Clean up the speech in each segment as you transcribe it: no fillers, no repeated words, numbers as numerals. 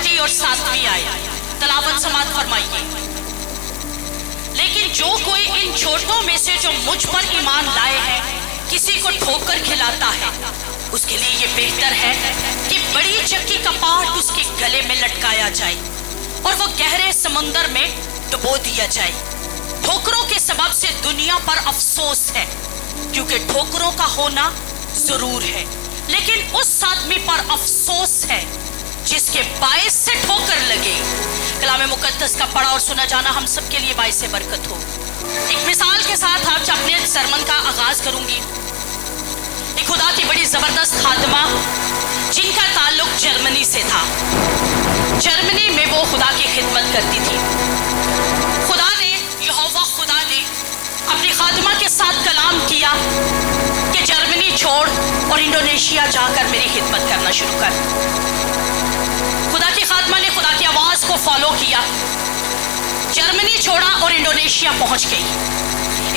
چھٹی اور ساتویں آیت تلاوت سماعت فرمائیے. لیکن جو کوئی ان چھوٹوں میں سے جو مجھ پر ایمان لائے ہیں کسی کو ٹھوکر کھلاتا ہے اس کے لیے یہ بہتر ہے کہ بڑی چکی کا پاٹ اس کے گلے میں لٹکایا جائے اور وہ گہرے سمندر میں ڈبو دیا جائے. ٹھوکروں کے سبب سے دنیا پر افسوس ہے کیونکہ ٹھوکروں کا ہونا ضرور ہے، لیکن اس آدمی پر افسوس ہے جس کے باعث سے ٹھوکر لگے. کلام مقدس کا پڑھا اور سنا جانا ہم سب کے لیے باعث برکت ہو. ایک مثال کے ساتھ آج اپنے سرمن کا آغاز کروں گی. ایک خدا کی بڑی زبردست خادمہ جن کا تعلق جرمنی سے تھا. جرمنی میں وہ خدا کی خدمت کرتی تھی. یہوہ خدا نے اپنی خادمہ کے ساتھ کلام کیا کہ جرمنی چھوڑ اور انڈونیشیا جا کر میری خدمت کرنا شروع کر. خدا کی خادمہ نے خدا کی آواز کو فالو کیا، جرمنی چھوڑا اور انڈونیشیا پہنچ گئی.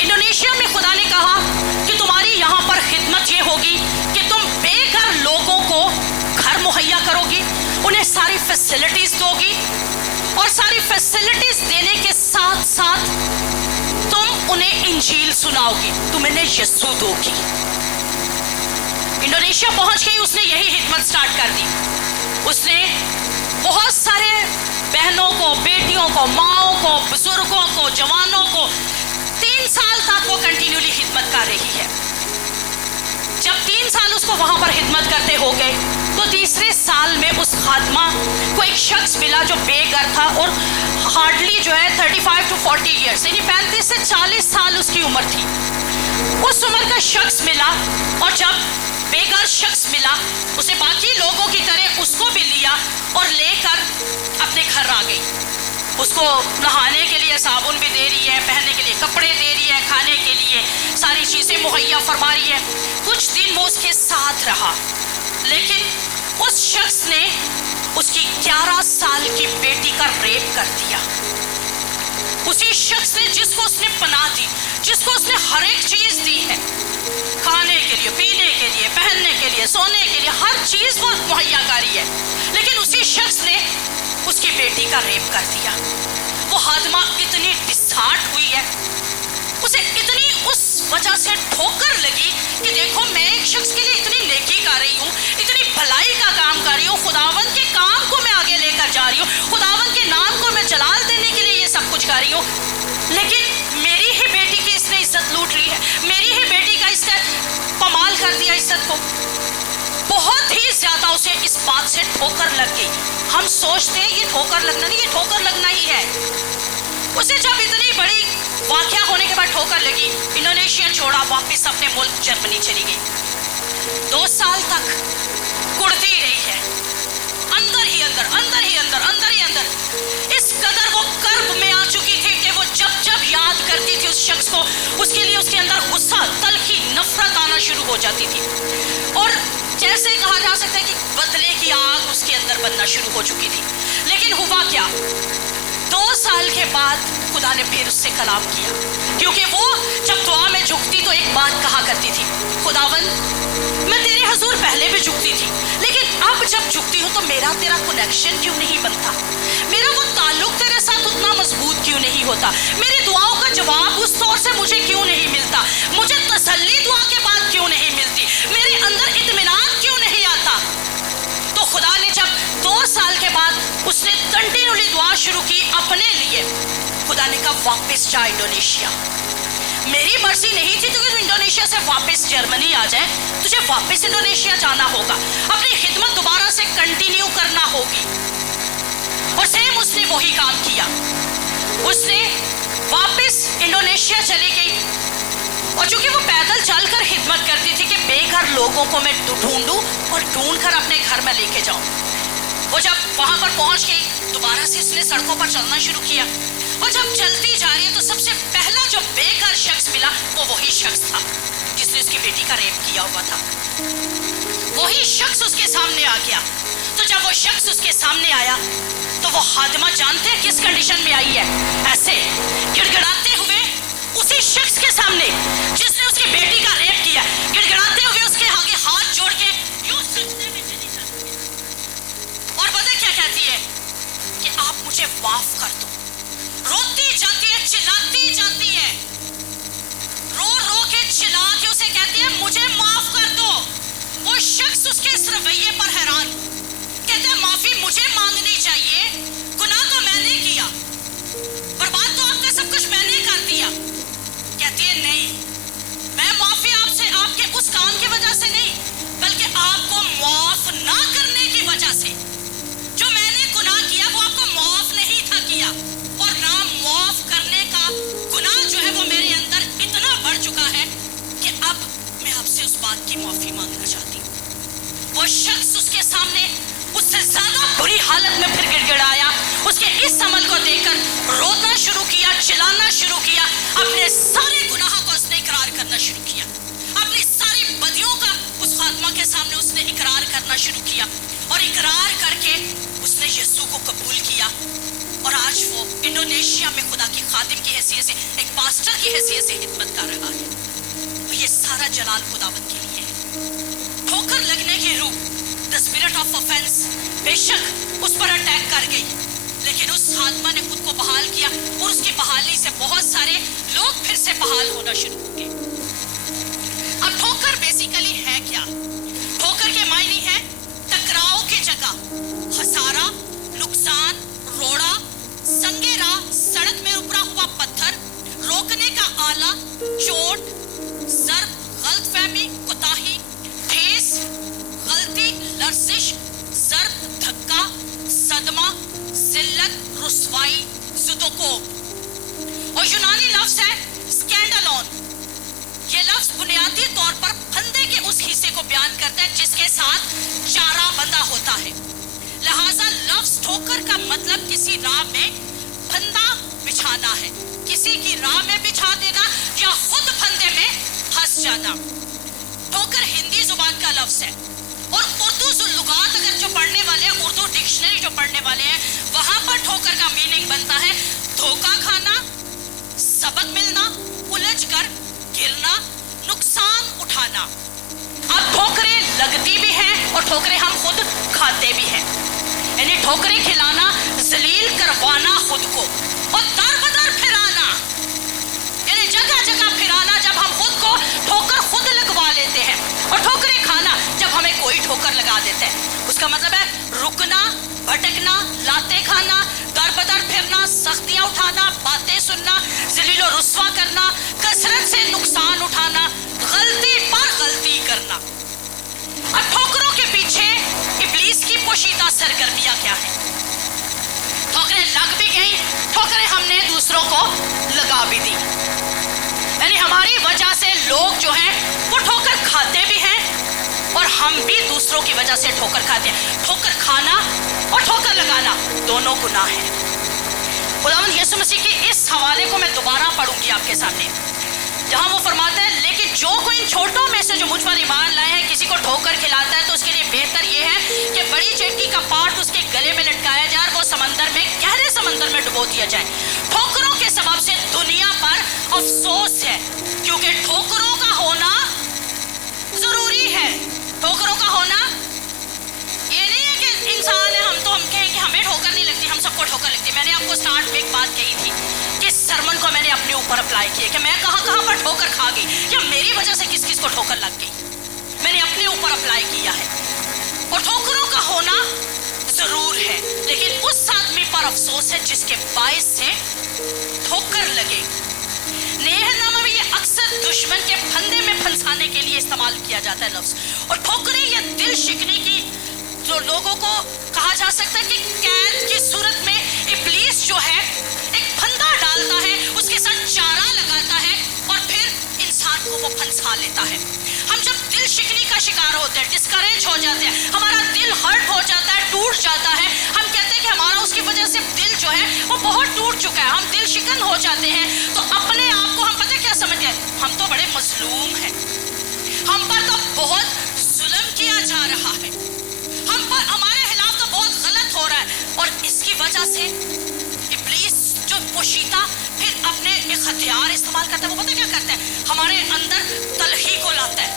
انڈونیشیا میں خدا نے کہا کہ تمہاری یہاں پر خدمت یہ ہوگی کہ تم بے گھر لوگوں کو گھر مہیا کرو گی، انہیں ساری فیسلٹیز دو گی اور ساری فیسلٹیز دینے کے ساتھ ساتھ تم انہیں انجیل سناؤ گی، تم انہیں یسوع دو گی. انڈونیشیا پہنچ گئی، اس نے یہی خدمت سٹارٹ کر دی. اس نے بہت سارے بہنوں کو، بیٹیوں کو، ماؤں کو، بزرگوں کو، جوانوں کو 3 سال تک وہ کنٹینیولی خدمت کر رہی ہے. جب 3 سال اس کو وہاں پر خدمت کرتے ہو گئے تو تیسرے سال میں اس خادمہ کو ایک شخص ملا جو بے گھر تھا اور ہارڈلی جو ہے 35 to 40 ایئرس یعنی 35 سے 40 سال اس کی عمر تھی. اس عمر کا شخص ملا اور جب بے گھر شخص ملا اسے باقی لوگوں کی طرح اس کو بھی لیا اور لے کر اپنے گھر آ گئی. اس کو نہانے کے لیے صابن بھی دے رہی ہے، پہننے کے لیے کپڑے دے رہی ہے، کھانے کے لیے ساری چیزیں مہیا فرما رہی ہے. کچھ دن وہ اس کے ساتھ رہا لیکن اس شخص نے اس کی 11 سال کی بیٹی کا ریپ کر دیا. اسی شخص نے جس کو اس نے پناہ دی، جس کو اس نے ہر ایک چیز دی ہے، کھانے کے لیے، پینے کے لیے، پہننے کے لیے، سونے کے لیے، ہر چیز وہ مہیا کاری ہے، لیکن اسی شخص نے اس کی بیٹی کا ریپ کر دیا. وہ خادمہ اتنی ڈسہارٹ ہوئی ہے، اسے اتنی اس وجہ سے ٹھوکر لگی کہ دیکھو میں ایک شخص کے لیے اتنی نیکی کر رہی ہوں، اتنی بھلائی کا کام کر رہی ہوں، خداوند کے کام کو میں آگے لے کر جا رہی ہوں، خداوند کے نام کو میں جلال دینے کے لیے یہ سب کچھ کر رہی ہوں، لیکن میری ہی بیٹی کی اس نے عزت لوٹ لی ہے، میری ہی بیٹی کا اس نے پامال کر دیا عزت کو. بہت ہی زیادہ اسے اس بات سے ٹھوکر لگ گئی. ہم سوچتے ہیں یہ ٹھوکر لگنا نہیں، یہ ٹھوکر لگنا ہی ہے. اسے جب اتنی بڑی واقعہ ہونے کے بعد ٹھوکر لگی، انڈونیشیا چھوڑا، واپس اپنے ملک جرمنی چلی گئی. 2 سال تک کڑتی رہی ہے، اندر ہی اندر، اندر ہی اندر، اندر ہی اندر. اس قدر وہ کرب میں آ چکی تھی کہ وہ جب جب یاد کرتی تھی اس شخص کو، اس کے لیے اس کے اندر غصہ، تلخی، نفرت آنا شروع ہو جاتی تھی. اور جیسے کہا جا سکتا ہے کہ بدلے کی آگ اس کے اندر بننا شروع ہو چکی تھی. لیکن ہوا کیا؟ 2 سال کے بعد خدا نے پھر اس سے کلام کیا، کیونکہ وہ جب دعا میں جھکتی تو ایک بات کہا کرتی تھی، خداوند میں تیرے حضور پہلے بھی جھکتی تھی لیکن اب جب جھکتی ہوں تو میرا تیرا کنیکشن کیوں نہیں بنتا، میرا وہ تعلق تیرے ساتھ اتنا مضبوط کیوں نہیں ہوتا، میری دعاؤں کا جواب اس طور سے مجھے کیوں نہیں ملتا، مجھے تسلی دعا کے بعد کیوں نہیں ملتی، میرے اندر اطمینان کیوں نہیں آتا. تو خدا نے جب 2 سال کے بعد اس نے کنٹینیولی دعا شروع کی اپنے لیے. خدا نے کہا واپس جا انڈونیشیا. میری مرضی نہیں تھی تو انڈونیشیا سے واپس جرمنی آ جائے، تجھے واپس انڈونیشیا جانا ہوگا، اپنی خدمت دوبارہ سے کنٹینیو کرنا ہوگی. اور سیم اس نے وہی کام کیا. اس نے واپس انڈونیشیا چلی گئی اور چونکہ وہ پیدل چل کر خدمت کرتی تھی کہ بے گھر لوگوں کو میں ڈھونڈوں اور ڈھونڈ کر اپنے گھر میں لے کے جاؤں. وہ جب وہاں پر پہنچ گئی دوبارہ سے اس نے سڑکوں پر چلنا شروع کیا اور جب چلتی جا رہی ہے تو سب سے پہلا جو بے گھر شخص ملا وہ وہی شخص تھا جس نے اس کی بیٹی کا ریپ کیا ہوا تھا. وہی شخص اس کے سامنے آ گیا. تو جب وہ شخص اس کے سامنے آیا تو وہ خادمہ جانتے ہیں کس کنڈیشن میں آئی ہے، ایسے گڑگڑاتے ہوئے اسی شخص کے سامنے جس نے اس کی بیٹی کا ریپ کیا، گڑگڑاتے ہوئے اس کے آگے ہاتھ جوڑ کے یوں سجدے میں چلی جاتی ہے اور پتہ کیا کہتی ہے، रवैये पर हैरान। कहते हैं माफी मुझे मांगनी चाहिए, गुनाह तो मैंने किया, बर्बाद तो आपका सब कुछ मैंने कर दिया। कहती है नहीं, मैं माफी आपसे आपके उस काम की वजह से नहीं, बल्कि आपको माफ ना करने की वजह से। जो मैंने गुनाह किया वो आपको माफ नहीं था किया, और ना माफ करने का गुनाह जो है वो मेरे अंदर इतना बढ़ चुका है कि अब मैं आपसे उस बात की माफी मांगना चाहती हूँ। वो शख्स उसके सामने उससे ज्यादा बुरी हालत में फिर गिड़गिड़ाया। उसके इस अमल को देखकर रोना शुरू किया, चिल्लाना शुरू किया, अपने सारे गुनाहों को उसने इकरार करना शुरू किया, अपनी सारी बदियों का उस खात्मा के सामने उसने इकरार करना शुरू किया, और इकरार करके उसने यीशु को कबूल किया। और आज वो इंडोनेशिया में खुदा की खादिम की हैसियत से, एक पास्टर की हैसियत से खिदमत कर रहा है। तो ये सारा जलाल खुदावंद के लिए है। ठोकर लगने की रूह, द स्पिरिट ऑफ ऑफेंस, बेशक उस पर अटैक कर गई, लेकिन उस आत्मा ने खुद को बहाल किया, और उसकी बहाली से बहुत सारे लोग फिर से बहाल होना शुरू हो गए। अब ठोकर बेसिकली है क्या? ठोकर के मायने है टकराव की जगह खसारा, नुकसान, रोड़ा, संगेरा, सड़क में उभरा हुआ पत्थर, रोकने का आला, चोट, जर्ब, गलतफहमी, कोताही, ठेस, गलती, लर्जिश, जर्ब, धक्का, सदमा, जिल्लत, रुसवाई, जुदोकोब। और यूनानी लफ्ज है स्कैंडलोन। ये लफ्ज बुनियादी तौर पर फंदे के उस हिस्से को बयान करता है जिसके साथ चारा बंधा होता है। लिहाजा लफ्ज ठोकर का मतलब किसी राह में फंदा बिछाना है, किसी की राह में बिछा देना या खुद फंदे में फंस जाना। ठोकर हिंदी जुबान का लफ्ज है, और उर्दू लुगात अगर जो पढ़ने वाले हैं, उर्दू डिक्शनरी जो पढ़ने वाले हैं, वहां पर ठोकर का मीनिंग बनता है धोखा खाना, सबक मिलना, उलझ कर गिरना, नुकसान उठाना। अब ठोकरें लगती भी हैं और ठोकरें हम खुद खाते भी हैं, यानी ठोकरें खिलाना, जलील करवाना खुद को, और दर बदर फिराना, यानी जगह जगह फिराना जब हम खुद को ठोकर खुद लगवा लेते हैं, और ठोकरें खाना जब हमें कोई ठोकर लगा देता है। उसका मतलब है रुकना, भटकना, लाते खाना, दर बदर फिरना, सख्तियां उठाना, बातें सुनना, जलील और रुस्वा करना, कसरत से नुकसान उठाना, गलती पर गलती करना। अब ठोकरों के पीछे इब्लीस की पोशीदा सरगर्मियां क्या है? ठोकरें लग भी गई, ठोकरें हमने दूसरों को लगा भी दी, यानी हमारी वजह से लोग जो हैं वो ठोकर खाते भी हैं, और हम भी दूसरों की वजह से ठोकर खाते हैं। ठोकर खाना और ठोकर लगाना दोनों गुनाह हैं। खुदावंद यीशु मसीह के इस हवाले को मैं दोबारा पढ़ूंगी आपके सामने, जहां वो फरमाता है, लेकिन जो कोई इन छोटों में से जो मुझ पर ईमान लाए हैं किसी को ठोकर खिलाता है, तो उसके लिए बेहतर ये है कि बड़ी चेटी का पार्ट उसके गले में लटकाया जाए और वो समंदर में, गहरे समंदर में डुबो दिया जाए। ठोकरों के सबब से दुनिया पर अफसोस है, क्योंकि ठोकरों का होना जरूरी है। ठोकरों का होना ये नहीं है कि इंसान है, हम कहें कि हमें ठोकर नहीं लगती, हम सबको ठोकर लगती है। मैंने आपको स्टार्ट में एक बात कही थी कि इस सरमन को मैंने अपने ऊपर अप्लाई किया कि मैं कहां पर ठोकर खा गई, या मेरी वजह से किस किस को ठोकर लग गई, मैंने अपने ऊपर अप्लाई किया है। और ठोकरों का होना जरूर है, लेकिन उस आदमी पर अफसोस है जिसके बायस से ठोकर लगे। नेहनामा में ये अक्सर दुश्मन के फंदे में फंसाने के लिए इस्तेमाल किया जाता है लफ्ज। और ठोकरें या दिल शिकने की जो लोगों को कहा जा सकता है कि कैद की सूरत में इब्लीस जो है एक फंदा डालता है, उसके साथ चारा लगाता है, और फिर इंसान को वो फंसा लेता है। हम जब दिल शिकनी का शिकार होते हैं, डिस्करेज हो जाते हैं, हमारा दिल हर्ट हो जाता है, टूट जाता है, हम कहते हैं कि हमारा उसकी वजह से दिल जो है वो बहुत टूट चुका है, हम दिल शिकन हो जाते हैं, तो अपने आप को हम पता क्या समझते हैं, हम तो बड़े मजलूम हैं, हम पर तो बहुत जुल्म किया जा रहा है, हम पर हमारे खिलाफ तो बहुत गलत हो रहा है। और इसकी वजह से इब्लीस जो पोशीदा फिर अपने एक हथियार इस्तेमाल करता है, वो पता क्या करता है, हमारे अंदर तलखी को लाता है,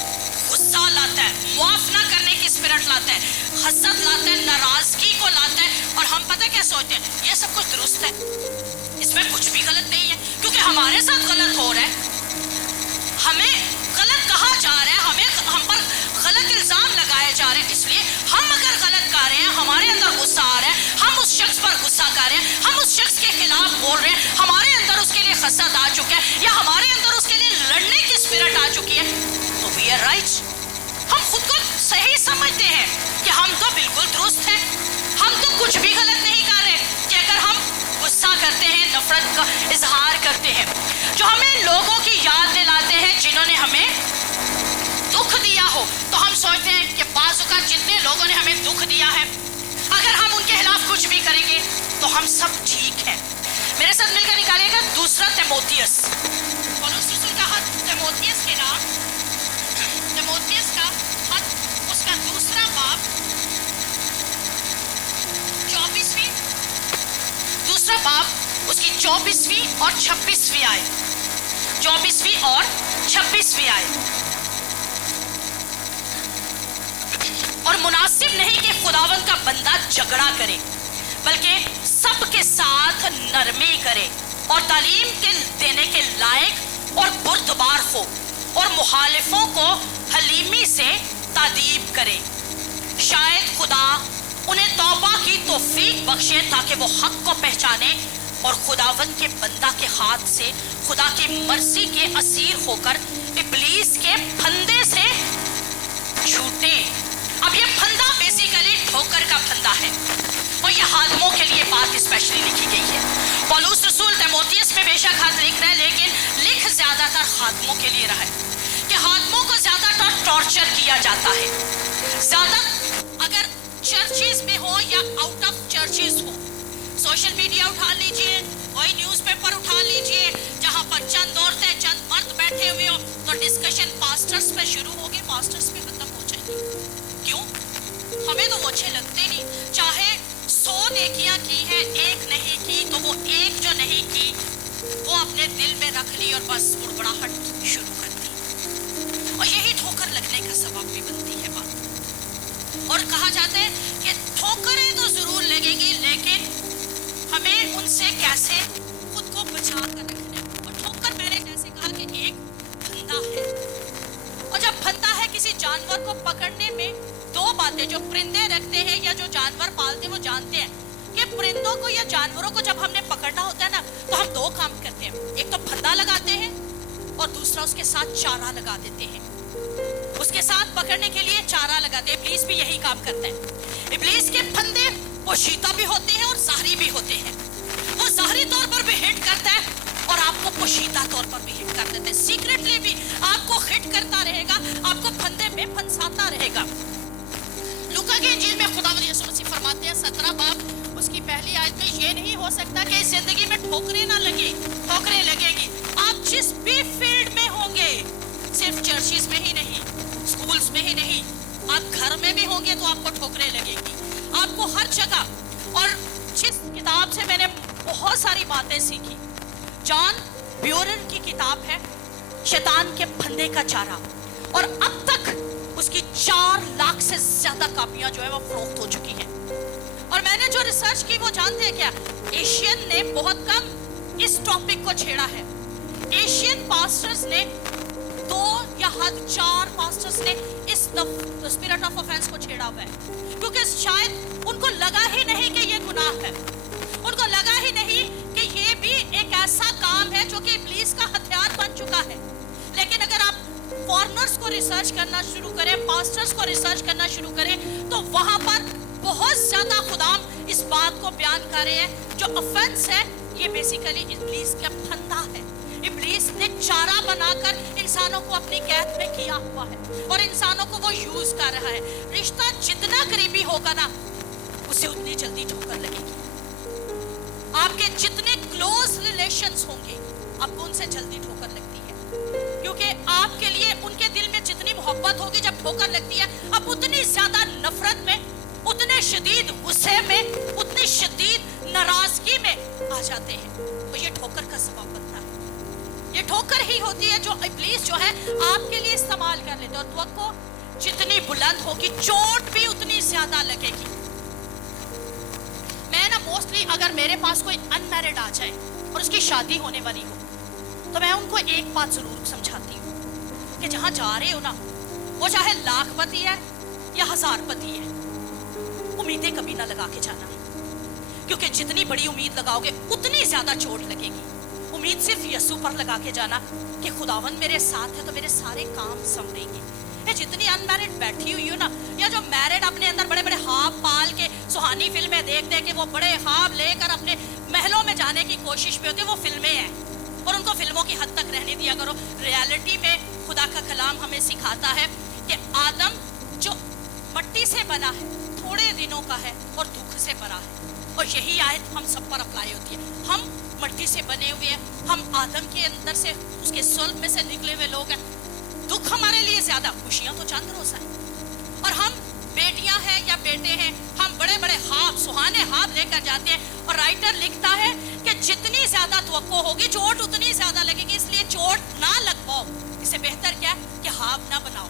गुस्सा लाता है, माफ ना करने की स्पिरिट लाता है, हसद लाता है, नाराजगी को लाता है, और हम पता क्या सोचते हैं, ये सब कुछ दुरुस्त है, इसमें कुछ भी गलत नहीं है, क्योंकि हमारे साथ गलत हो रहा है, हमें गलत कहा जा रहा है, हम पर गलत इल्जाम लगाए जा रहे हैं, इसलिए حسد آ چکا ہے یا ہمارے اندر اس کے لیے لڑنے کی اسپرٹ آ چکی ہے تو وی آر رائٹ. ہم خود کو صحیح سمجھتے ہیں کہ ہم تو بالکل درست ہیں, ہم تو کچھ بھی غلط نہیں کر رہے کہ اگر ہم غصہ کرتے ہیں, نفرت کا اظہار کرتے ہیں, جو ہمیں لوگوں کی یاد دلاتے ہیں جنہوں نے ہمیں دکھ دیا ہو, تو ہم سوچتے ہیں کہ بعض اوقات جتنے لوگوں نے ہمیں دکھ دیا ہے اگر ہم ان کے خلاف کچھ بھی کریں گے تو ہم سب ٹھیک ہیں. میرے ساتھ مل کر نکالیے گا دوسرا تیموتھیوس. پولس رسول کا خط تیموتھیوس کے نام, تیموتھیوس کا خط اس کا دوسرا باب 24ویں, دوسرا باب اس کی 24ویں اور 26ویں آیت, 24ویں اور 26ویں آیت. اور مناسب نہیں کہ خداوند کا بندہ جھگڑا کرے بلکہ سب کے ساتھ نرمی کرے اور تعلیم کے دینے کے لائق اور بردبار ہو اور مخالفوں کو حلیمی سے تادیب کرے. شاید خدا انہیں توبہ کی توفیق بخشے تاکہ وہ حق کو پہچانے اور خداوند کے بندہ کے ہاتھ سے خدا کی مرضی کے اسیر ہو کر ابلیس کے پھندے سے چھوٹے. اب یہ پھندا بیسیکلی ٹھوکر کا پھندا ہے اور یہ خادموں کے لیے بات اسپیشلی لکھی گئی ہے. پولس رسول تیموتھیوس میں بے شک خط لکھ رہا ہے لیکن لکھ زیادہ تر خادموں کے لیے رہا ہے کہ خادموں کو زیادہ تر ٹارچر کیا جاتا ہے. زیادہ اگر چرچز میں ہو یا out of churches who, social media اٹھا لیجئے, کوئی نیوز پیپر اٹھا لیجئے, جہاں پر چند عورتیں چند مرد بیٹھے ہوئے ہو تو ڈسکشن پاسٹرز پہ شروع ہوگی, پاسٹرز پہ ختم ہو جائے گی. کیوں؟ ہمیں تو وہ اچھے لگتے نہیں. چاہے 100 نیکیاں کی ہیں, ایک نہیں کی تو وہ ایک جو نہیں کی وہ اپنے دل میں رکھ لی اور بس بڑبڑاہٹ شروع کر دی, اور یہی ٹھوکر لگنے کا سبب بھی بنتی ہے بات. اور کہا جاتا ہے کہ ٹھوکریں تو ضرور لگے گی لیکن ہمیں ان سے کیسے خود کو بچا کر رکھنا ہے. اور ٹھوکر میں نے جیسے کہا کہ ایک پھندا ہے, اور جب پھندا ہے کسی جانور کو پکڑنے میں دو باتیں جو پرندے رکھتے ہیں یا جو جانور پالتے ہیں وہ جانتے ہیں کہ پرندوں کو یا جانوروں کو جب ہم نے پکڑنا ہوتا ہے نا تو ہم دو کام کرتے ہیں, ایک تو پھندا لگاتے ہیں اور دوسرا اس کے ساتھ چارہ لگا دیتے ہیں. اس کے ساتھ پکڑنے کے لیے چارہ لگاتے ہیں. ابلیس بھی یہی کام کرتا ہے. ابلیس کے پھندے پوشیدہ بھی ہوتے ہیں اور ظاہری بھی ہوتے ہیں. وہ ظاہری طور پر بھی ہٹ کرتا ہے اور آپ کو پوشیدہ طور پر بھی ہٹ کر دیتا ہے. سیکریٹلی بھی آپ کو ہٹ کرتا رہے گا, آپ کو پھندے میں پھنساتا رہے گا. لوکا کی انجیل میں خداوند یسوع مسیح فرماتے ہیں 17 باب اس کی پہلی آیت میں, یہ نہیں ہو سکتا کہ اس زندگی میں ٹھوکریں نہ لگے, ٹھوکریں لگے گی. آپ جس بھی فیلڈ میں ہوں گے, صرف چرچز میں ہی نہیں, اسکولز میں ہی نہیں, آپ گھر میں بھی ہوں گے تو آپ کو ٹھوکریں لگے گی, آپ کو ہر جگہ. اور جس کتاب سے میں نے بہت ساری باتیں سیکھی, جان بیورن کی کتاب ہے شیطان کے پھندے کا چارہ, اور اب تک اس کی 4 لاکھ سے زیادہ کاپیاں جو ہے وہ فروخت ہو چکی ہیں. اور میں نے جو ریسرچ کی وہ جانتے ہیں کیا, ایشین نے بہت کم اس ٹاپک کو چھیڑا ہے. ایشین پاسٹرز نے 2 یا حد 4 پاسٹرز نے اس اسپرٹ آف آفینس کو چھیڑا ہوا ہے, کیونکہ شاید ان کو لگا ہی نہیں کہ یہ گناہ ہے, ان کو لگا ہی نہیں کہ یہ بھی ایک ایسا کام ہے جو کہ ابلیس کا ہتھیار بن چکا ہے. لیکن اگر آپ فارنرز کو ریسرچ کرنا شروع کریں, پاسٹرز کو ریسرچ کرنا شروع کریں, تو وہاں پر بہت زیادہ خدام اس بات کو بیان کر رہے ہیں جو افینس ہے یہ بیسیکلی ابلیس کا پھندا ہے. ابلیس نے چارہ بنا کر انسانوں کو اپنی قید میں کیا ہوا ہے اور انسانوں کو وہ یوز کر رہا ہے. رشتہ جتنا قریبی ہوگا نا اسے اتنی جلدی ٹھوکر لگے گی. آپ کے جتنے کلوز ریلیشنز ہوں گے آپ کو ان سے جلدی ٹھوکر لگتی ہے, کیونکہ آپ کے لیے ان کے دل میں جتنی محبت ہوگی جب ٹھوکر لگتی ہے اب اتنی زیادہ نفرت میں, اتنے شدید غصے میں, اتنی شدید ناراضگی میں آ جاتے ہیں. تو یہ ٹھوکر کا سبب بنتا ہے. یہ ٹھوکر ہی ہوتی ہے جو ابلیس جو ہے آپ کے لیے استعمال کر لیتے, اور توقع جتنی بلند ہوگی چوٹ بھی اتنی زیادہ لگے گی. میں نا موسٹلی اگر میرے پاس کوئی انمیرڈ آ جائے اور اس کی شادی ہونے والی ہو تو میں ان کو ایک بات ضرور سمجھاتی ہوں کہ جہاں جا رہے ہو نا وہ چاہے لاکھ پتی ہے یا 1000 پتی ہے, امیدیں کبھی نہ لگا کے جانا, کیونکہ جتنی بڑی امید لگاؤ گے اتنی زیادہ چوٹ لگے گی. उम्मीद सिर्फ यीशु पर लगा के जाना कि खुदावन मेरे साथ है तो मेरे सारे काम संभलेंगे। ये जितनी अनमैरिड बैठी हुई हो ना, या जो मैरिड अपने अंदर बड़े बड़े ख्वाब पाल के सुहानी फिल्में देख देख के वो बड़े ख्वाब लेकर अपने महलों में जाने की कोशिश में होते, वो फिल्में हैं और उनको फिल्मों की हद तक रहने दिया करो। रियलिटी में खुदा का कलाम हमें सिखाता है कि आदम जो मट्टी से बना है, थोड़े दिनों का है और दुख से भरा है, और यही आयत हम सब पर अप्लाई होती है। हम मट्टी से बने हुए हैं, हम आदम के अंदर से, उसके स्वल्प में से निकले हुए लोग हैं। दुख हमारे लिए ज्यादा, खुशियां तो चंद रोज़ है। और हम बेटियां हैं या बेटे हैं, हम बड़े बड़े ख्वाब, सुहाने ख्वाब लेकर जाते हैं, और राइटर लिखता है कि जितनी ज्यादा तवक्को होगी चोट उतनी ज्यादा लगेगी, इसलिए चोट ना लग पाओ, इससे बेहतर क्या है कि ख्वाब ना बनाओ।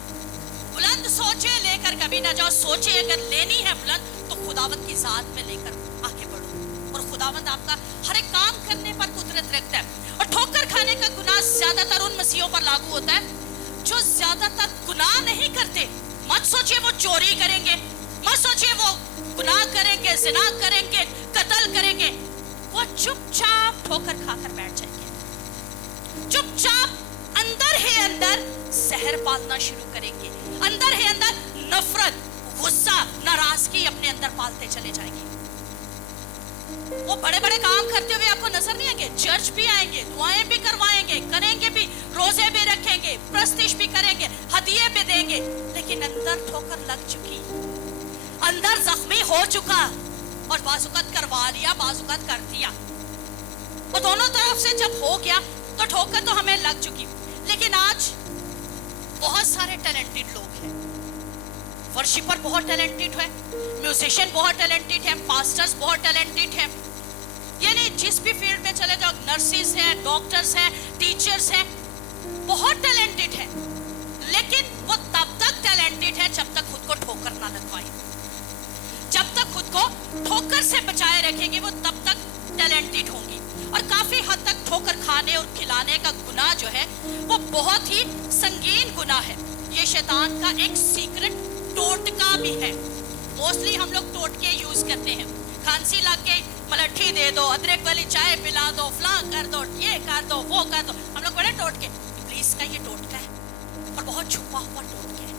बुलंद सोचे लेकर कभी ना जाओ, सोचे अगर लेनी है बुलंद तो खुदावंद की जात में लेकर आगे बढ़ो, और खुदावंद आपका हर एक काम करने पर कुदरत रखता है। और ठोकर खाने का गुनाह ज्यादातर उन मसीहों पर लागू होता है जो ज्यादातर गुनाह नहीं करते। मत सोचिए वो चोरी करेंगे, मत सोचिए वो गुनाह करेंगे, जिना करेंगे, कत्ल करेंगे, वो चुपचाप ठोकर खाकर बैठ जाएंगे। चुपचाप अंदर ही अंदर जहर पालना शुरू करेंगे, अंदर ही अंदर नफरत, गुस्सा, नाराजगी अपने अंदर पालते चले जाएंगे। वो बड़े बड़े काम करते हुए आपको नजर नहीं आएंगे, चर्च भी आएंगे, दुआएं भी करवाएंगे, करेंगे भी, रोजे भी रखेंगे, प्रस्तिश भी करेंगे, हदिये भी देंगे, लेकिन अंदर ठोकर लग चुकी, अंदर जख्मी हो चुका, और बाजुकात करवा लिया, बाजुकात कर दिया, और दोनों तरफ से जब हो गया तो ठोकर तो हमें लग चुकी। लेकिन आज बहुत सारे टैलेंटेड लोग हैं, वर्शिपर बहुत टैलेंटेड है, म्यूजिशियन बहुत टैलेंटेड है, पास्टर्स बहुत टैलेंटेड है, यानी जिस भी फील्ड में चले जाओ, नर्सेस हैं, डॉक्टर्स हैं, टीचर्स हैं, बहुत टैलेंटेड है, लेकिन वो तब तक टैलेंटेड है जब तक खुद को ठोकर ना लगवाए। जब तक खुद को ठोकर से बचाए रखेंगे वो तब तक टैलेंटेड होंगी। और काफी हद तक ठोकर खाने और खिलाने का गुनाह जो है वो बहुत ही संगीन गुनाह है। ये शैतान का एक सीक्रेट टोटका भी है। मोस्टली हम लोग टोटके यूज करते हैं, खांसी लग के मलट्ठी दे दो, अदरक वाली चाय पिला दो, फलां कर दो, ये कर दो, वो कर दो, हम लोग बड़े टोटके। इब्लीस का ये टोटका है और बहुत छुपा हुआ टोटका है,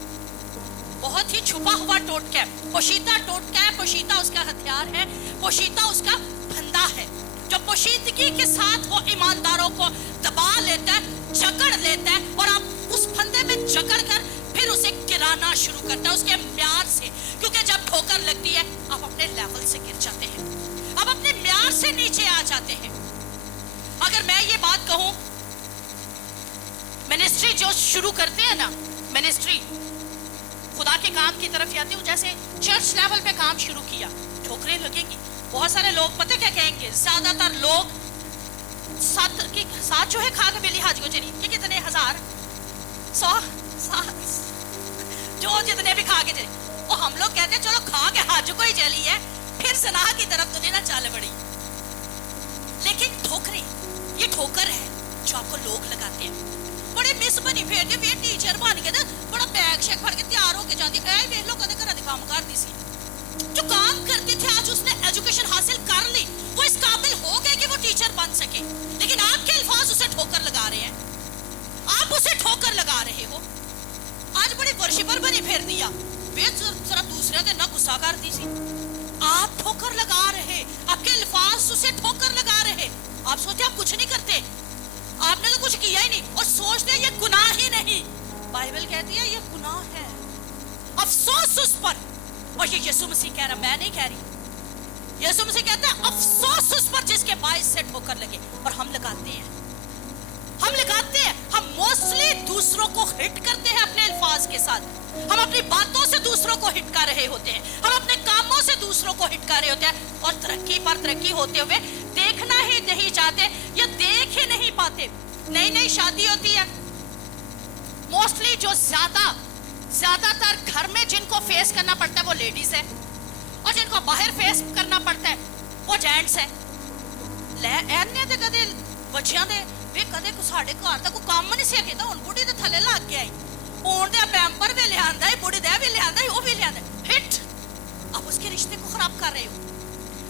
बहुत ही छुपा हुआ टोटका है। पोशीदा टोटका है, पोशीदा उसका हथियार है, पोशीदा उसका फंदा है, जो पोशीदगी के साथ वो ईमानदारों को दबा लेता है, जकड़ लेता है, और आप उस फंदे में जकड़ कर फिर उसे गिराना शुरू करता है उसके म्यार से, क्योंकि जब ठोकर लगती है आप अपने लेवल से गिर जाते हैं, आप अपने म्यार से नीचे आ जाते हैं। अगर मैं ये बात कहूं, मिनिस्ट्री जो शुरू करते हैं ना, मिनिस्ट्री खुदा के काम की तरफ आते हो, जैसे चर्च लेवल पे काम शुरू किया, ठोकरें लगेंगी। बहुत सारे लोग पता क्या कहेंगे, ज्यादातर लोग साथ जो है खा के बेली हाजी को चली, ये कितने हजार 100 जो जितने भी खा के चले, और हम लोग कहते हैं चलो खा के हाज को ही चली है, फिर सनाह की तरफ तो नहीं ना चल पड़ी। लेकिन ठोकरें, ये ठोकर है जो आपको लोग लगाते हैं, बड़े मिस बनी फिर टीचर बन के ना बड़ा बैग शैग फड़ के तैयार होके जाती है, वे लोग कदे घर काम करती सी, जो काम करती थी आज उसने एजुकेशन हासिल कर ली, वो इस काबिल हो गए कि वो टीचर बन सके, लेकिन आपके अल्फाज उसे ठोकर लगा रहे हैं, आप उसे ठोकर लगा रहे हो। आज बड़ी वर्शिपर बनी फिर दिया, वे जरा दूसरे के ना गुस्सा कर दी सी, आप ठोकर लगा रहे, आपके अल्फाज उसे ठोकर लगा रहे। आप सोचते आप कुछ नहीं करते, आपने तो कुछ किया ही नहीं, और सोचते ये गुनाह ही नहीं। बाइबल कहती है ये गुनाह है, अफसोस उस पर। और ये यीशु मसीह कह रहा, मैं नहीं कह रही, यीशु मसीह कहता है अफसोस उस पर जिसके बाइस से ठोकर लगे। और हम लगाते हैं, हम लगाते हैं, हम मोस्टली दूसरों को हिट करते हैं अपने अल्फाज के साथ, हम अपनी बातों से दूसरों को हिट कर रहे होते हैं, हम अपने कामों से दूसरों को हिट कर रहे होते हैं, और तरक्की पर तरक्की होते हुए देखना ही नहीं चाहते या देख ही नहीं पाते। नई नई शादी होती है, मोस्टली जो ज्यादातर घर में जिनको फेस करना पड़ता है वो लेडीज है, और जिनको बाहर फेस करना पड़ता है वो जेंट्स है। ऐने ते कदे बच्चियां दे वे कदे को साडे घर दा कोई काम नहीं सी कीता, हुण बुढ़ी दे थल्ले लग गया हुण दे पैंपर भी लियांदा है, बुढ़ी दे भी लियांदा है, वो भी लियांदा हिट। अब उसके रिश्ते को खराब कर रहे हो,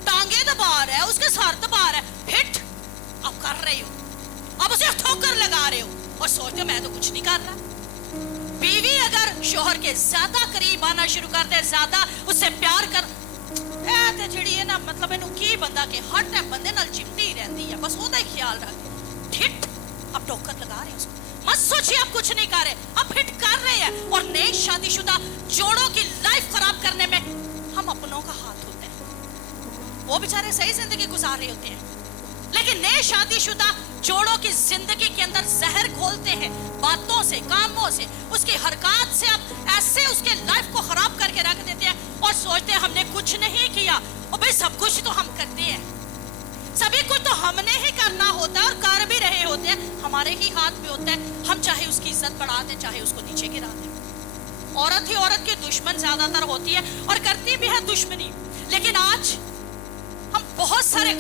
टांगे दबा रहा है, उसके सर दबा रहा है, हिट आप कर रहे हो। आप उसे ठोकर लगा रहे हो और सोचते हो मैं तो कुछ नहीं कर रहा। बीवी अगर शोहर के ज्यादा करीब आना शुरू कर दे, ज्यादा उससे प्यार कर, ते जिहड़ी है ना मतलब इनू की बंदा के हर टाइम बंदे नाल चिमटी ही रहती है, बस ओदा ही ख्याल रख। हिट आप ठोकर लगा रहे हो उसको, मत सोचिए आप कुछ नहीं कर रहे, आप हिट कर रहे हैं। और नए शादीशुदा जोड़ों की लाइफ खराब करने में हम अपनों का हाथ होता है। वो बेचारे सही जिंदगी गुजार रहे होते हैं, लेकिन नए शादीशुदा जोड़ों की जिंदगी के अंदर जहर घोलते हैं, बातों से, कामों से, उसकी हरकत से आप ऐसे उसके लाइफ को खराब करके रख देते हैं और सोचते हैं हमने कुछ नहीं किया। और भाई सब कुछ तो हम करते हैं, सभी कुछ तो हमने ही करना होता है और कर भी रहे होते हैं, हमारे ही हाथ में होता है। हम चाहे उसकी इज्जत बढ़ा दें, चाहे उसको नीचे गिरा दें। औरत ही औरत की दुश्मन ज्यादातर होती है और करती भी है दुश्मनी। लेकिन आज हम बहुत सारे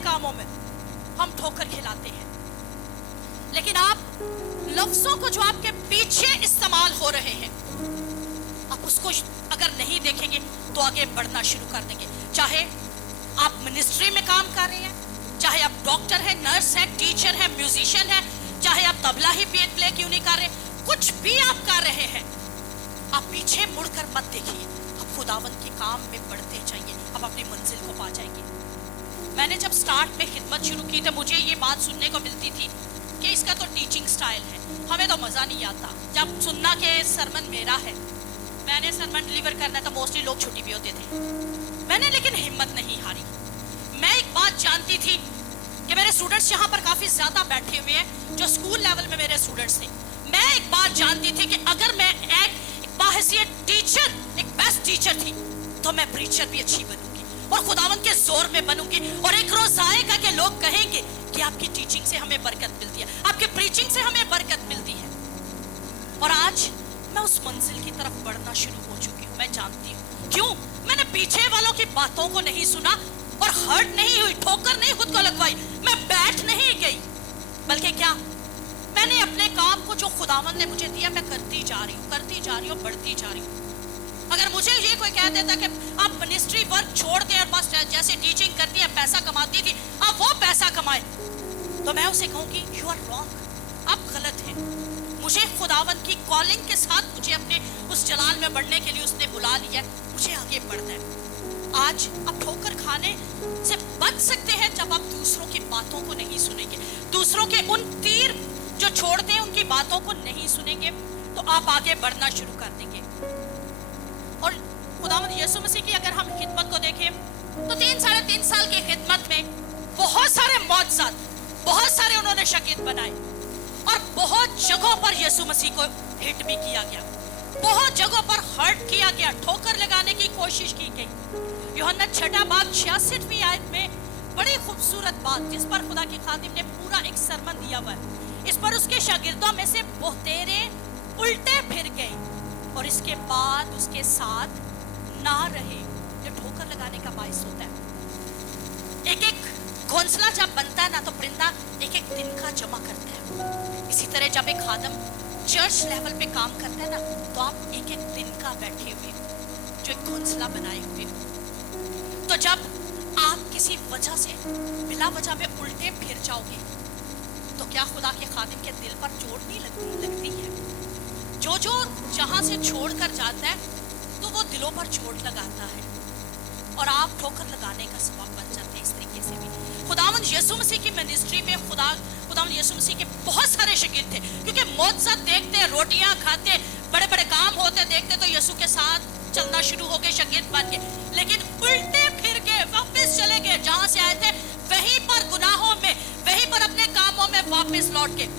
कामों में हम ठोकर खिलाते हैं। लेकिन आप लफ्जों को जो आपके पीछे इस्तेमाल हो रहे हैं, आप उसको अगर नहीं देखेंगे तो आगे बढ़ना शुरू कर देंगे। चाहे आप मिनिस्ट्री में काम कर रहे हैं, चाहे आप डॉक्टर हैं, नर्स हैं, टीचर हैं, म्यूजिशियन हैं, चाहे आप तबला ही प्ले क्यों नहीं कर रहे, कुछ भी आप कर रहे हैं, आप पीछे मुड़कर मत देखिए, आप खुदावंद के काम में बढ़ते जाइए, आप अपनी मंजिल को पा जाएंगे। मैंने जब स्टार्ट में खिदमत शुरू की तो मुझे ये बात सुनने को मिलती थी कि इसका तो टीचिंग स्टाइल है, हमें तो मजा नहीं आता जब सुनना कि सरमन मेरा है। मैंने सरमन डिलीवर करना था, मोस्टली लोग छुट्टी भी होते थे। मैंने लेकिन हिम्मत नहीं हारी। मैं एक बात जानती थी कि मेरे स्टूडेंट्स यहाँ पर काफी ज्यादा बैठे हुए हैं जो स्कूल लेवल में मेरे स्टूडेंट्स थे। मैं एक बात जानती थी कि अगर मैं एक बाहैसियत टीचर, एक बेस्ट टीचर थी, तो मैं प्रीचर भी अच्छी बनूंगी और खुदावंद के जोर में बनूंगी। और एक रोज आएगा कि लोग कहेंगे कि आपकी टीचिंग से हमें बरकत मिलती है, आपके प्रीचिंग से हमें बरकत मिलती है। और आज मैं उस मंजिल की तरफ बढ़ना शुरू हो चुकी हूँ। मैं जानती हूँ क्यों। मैंने पीछे वालों की बातों को नहीं सुना और हर्ट नहीं हुई, ठोकर नहीं खुद को लगवाई, मैं बैठ नहीं गई, बल्कि क्या, मैंने अपने काम को जो खुदावंद ने मुझे दिया मैं करती जा रही हूँ, बढ़ती जा रही हूँ। अगर मुझे ये कोई कह देता कि आप मिनिस्ट्री वर्क छोड़ दें और बस जैसे टीचिंग करती है पैसा कमाती थी आप वो पैसा कमाए, तो मैं उसे कहूंगी यू आर रॉन्ग, आप गलत हैं। मुझे खुदावंद की कॉलिंग के साथ मुझे अपने उस जलाल में बढ़ने के लिए उसने बुला लिया, मुझे आगे बढ़ना है। आज आप ठोकर खाने से बच सकते हैं जब आप दूसरों की बातों को नहीं सुनेंगे, दूसरों के उन तीर जो छोड़ते हैं उनकी बातों को नहीं सुनेंगे, तो आप आगे बढ़ना शुरू कर देंगे। और खुदावंद यीशु मसीह की अगर हम खिदमत को देखें तो 3-3.5 साल की खिदमत में बहुत सारे मौजज़ात, बहुत सारे उन्होंने शागिर्द बनाए और बहुत जगहों पर यीशु मसीह को हिट भी किया गया, बहुत जगहों पर हर्ट किया गया, ठोकर लगाने की कोशिश की गई। यूहन्ना 6 बाब 66वीं आयत में बड़ी खूबसूरत बात, जिस पर खुदा की खादिम ने पूरा एक सरमन दिया हुआ है, इस पर उसके शागिर्दों में से बहुतेरे उल्टे फिर गए और इसके बाद उसके साथ ना रहे। ये ठोकर लगाने का बायस होता है। एक एक घोंसला जब बनता है ना तो परिंदा एक एक दिन का जमा करता है। इसी तरह जब एक खादम चर्च लेवल पे काम करता है ना तो आप एक एक दिन का बैठे हुए जो एक घोंसला बनाए हुए। तो जब आप किसी वजह से बिला वजह में उल्टे फिर जाओगे तो क्या खुदा के खादिम के दिल पर चोट नहीं लगती है? जो जहां से छोड़ कर जाता है तो वो दिलों पर चोट लगाता है और आप ठोकर लगाने का सबब बन जाते हैं। इस तरीके से भी खुदावंद यीशु मसीह की मिनिस्ट्री में खुदावंद यीशु मसीह के बहुत सारे शागिर्द थे, क्योंकि मौजज़त देखते, रोटियां खाते, बड़े बड़े काम होते देखते तो यीशु के साथ चलना शुरू हो गए, शागिर्द बन गए। लेकिन उल्टे फिर के वापस चले गए, जहां से आए थे वहीं पर गुनाहों में, वहीं पर अपने कामों में वापस लौट के।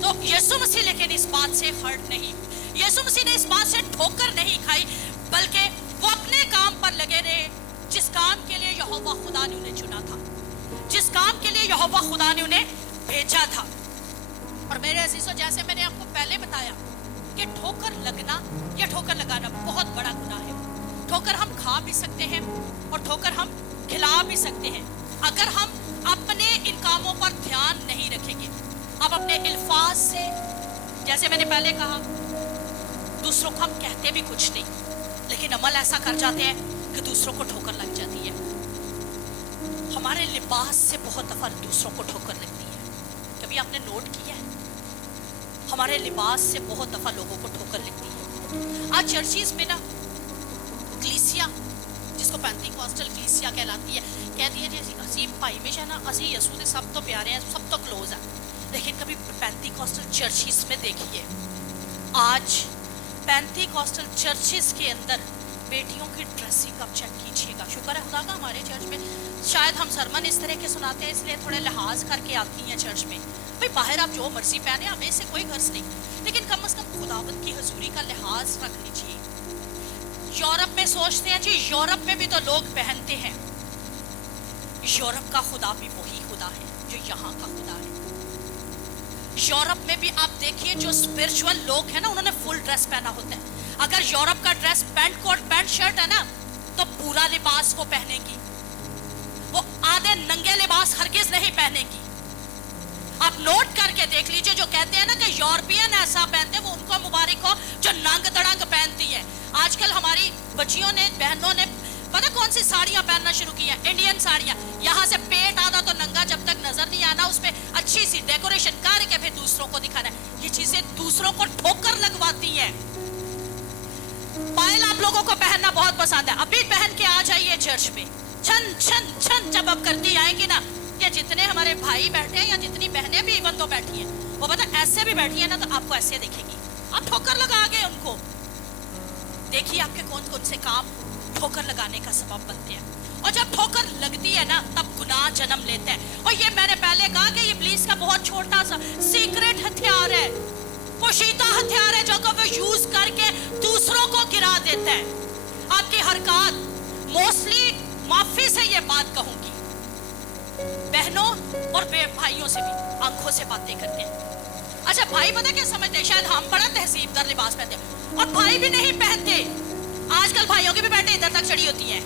तो यीशु मसीह लेकिन इस बात से हर्ट नहीं, यीशु मसीह ने इस बात से ठोकर नहीं खाई, बल्कि वो अपने काम पर लगे रहे जिस काम के लिए यहोवा खुदा ने उन्हें चुना था, जिस काम के लिए यहोवा खुदा ने उन्हें भेजा था। और मेरे अजीजों, जैसे मैंने आपको पहले बताया कि ठोकर लगना या ठोकर लगाना बहुत बड़ा गुनाह है। ठोकर हम खा भी सकते हैं और ठोकर हम खिला भी सकते हैं अगर हम अपने इन कामों पर ध्यान नहीं रखेंगे। अब अपने अल्फाज से, जैसे मैंने पहले कहा, दूसरों को हम कहते भी कुछ नहीं, लेकिन अमल ऐसा कर जाते हैं कि दूसरों को ठोकर लग जाती है। हमारे लिबास से बहुत दफा दूसरों को ठोकर लगती है कभी आपने नोट किया है, हमारे लिबास से बहुत दफा लोगों को ठोकर लगती है। आज चर्चिज में ना कलीसिया जिसको पेंटिकॉस्टल कलीसिया कहलाती है, कहती है जी असी भाई में ना असी यसू के सब तो प्यारे हैं, सब तो क्लोज है, लेकिन कभी पेंटिकॉस्टल चर्चिज में देखिए, आज पेंटिकॉस्टल चर्चिज के अंदर बेटियों की ड्रेसिंग आप चेक कीजिएगा। शुक्र है खुदा का हमारे चर्च में शायद हम सरमन इस तरह के सुनाते हैं इसलिए थोड़े लिहाज करके आती हैं चर्च में। भाई बाहर आप जो मर्जी पहने, हमें इससे कोई गर्ज नहीं, लेकिन कम से कम खुदावंद की हजूरी का लिहाज रख लीजिए। यूरोप में सोचते हैं जी यूरोप में भी तो लोग पहनते हैं, यूरोप का खुदा भी वही खुदा है जो यहाँ का खुदा है। यूरोप में भी आप देखिए जो स्पिरिचुअल लोग हैं ना, उन्होंने फुल ड्रेस पहना होता है। अगर यूरोप का dress pant coat pant shirt है ना, तो पूरा लिबास वो पहनेगी, वो आधे नंगे लिबास हरगिज नहीं पहनेगी। आप नोट करके देख लीजिए, जो कहते हैं ना कि यूरोपियन ऐसा पहनते, वो उनको मुबारक हो जो नंग तड़ंग पहनती है। आजकल हमारी बच्चियों ने, बहनों ने पता कौन सी साड़ियां पहनना शुरू की है, इंडियन साड़ियां। यहाँ से पेट आधा तो नंगा जब तक नजर नहीं आना, उसमें अच्छी सी डेकोरेशन करके फिर दूसरों को दिखाना है। ये चीजें दूसरों को ठोकर लगवाती हैं। पायल आप लोगों को पहनना बहुत पसंद है, अभी पहन के आ जाइए चर्च में, छन छन छन जब अब करती आएगी ना, ये जितने हमारे भाई बैठे हैं या जितनी बहनें भी इवन तो बैठी हैं, वो पता ऐसे भी बैठी है ना, तो आपको ऐसे देखेगी, आप ठोकर लगा गए उनको। देखिए आपके कौन कौन से काम ठोकर लगाने का सबब बनते हैं, और जब ठोकर लगती है ना तब गुनाह जन्म लेता है। और ये मैंने पहले कहा कि इब्लीस का बहुत छोटा सा सीक्रेट हथियार है, पोशीदा हथियार है, जो को वो यूज करके दूसरों को गिरा देता है। आपकी हरकत मोस्टली, माफी से ये बात कहूंगी, बहनों और भाइयों से भी आंखों से बातें करते हैं। अच्छा भाई पता क्या समझते हैं, शायद हम बड़ा तहसीबदार लिबास पहनते हैं और भाई भी नहीं पहनते। आजकल भाइयों की भी पैंटें इधर तक चढ़ी होती हैं,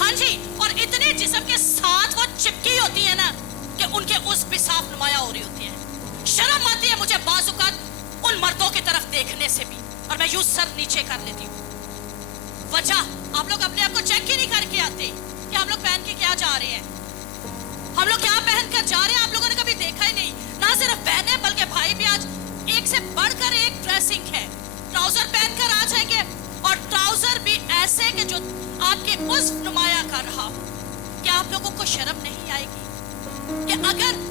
हाँ जी, और इतने जिस्म के साथ वो चिपकी होती है ना कि उनके उस भी साफ नुमाया हो रही होती है। शर्म आती है मुझे बाजुकात उन मर्दों की तरफ देखने से भी, और मैं यूं सर नीचे कर लेती हूँ। वजह आप लोग अपने आप को चेक ही नहीं करके आते कि हम लोग पहन के क्या जा रहे हैं, हम लोग क्या पहन कर जा रहे हैं। आप लोगों ने कभी देखा ही नहीं, ना सिर्फ बहनें बल्कि भाई भी आज एक से बढ़कर एक ड्रेसिंग है। ट्राउजर पहनकर आ जाएंगे, और ट्राउजर भी ऐसे कि जो आपके उस नुमाया कर रहा हो। क्या आप लोगों को शर्म नहीं आएगी कि अगर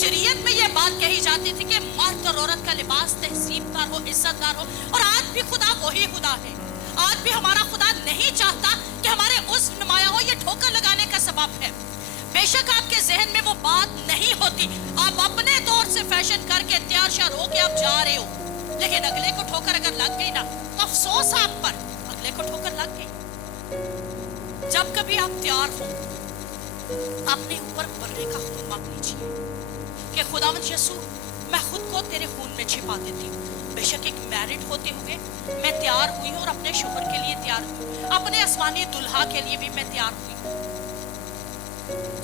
शरीयत में ये बात कही जाती थी कि मर्द और औरत का लिबास तहसीबदार हो, इज्जतदार हो, और आज भी खुदा वही खुदा है। आज भी हमारा खुदा नहीं चाहता कि हमारे उस नुमाया हो, ये ठोकर लगाने का सबब है। बेशक आपके जहन में वो बात नहीं होती, आप अपने तौर से फैशन करके तैयार श्यार हो के आप जा रहे हो, लेकिन अगले को ठोकर अगर लग गई ना तो अफसोस आप पर, अगले को ठोकर लग गई। जब कभी आप तैयार हो, अपने ऊपर बर्रे का खून मांग लीजिए कि खुदावंद यीशु मैं खुद को तेरे खून में छिपा देती हूँ। बेशक एक मैरिड होते हुए मैं तैयार हुई हूँ और अपने शोहर के लिए तैयार हुई, अपने आसमानी दुल्हा के लिए भी मैं तैयार हुई।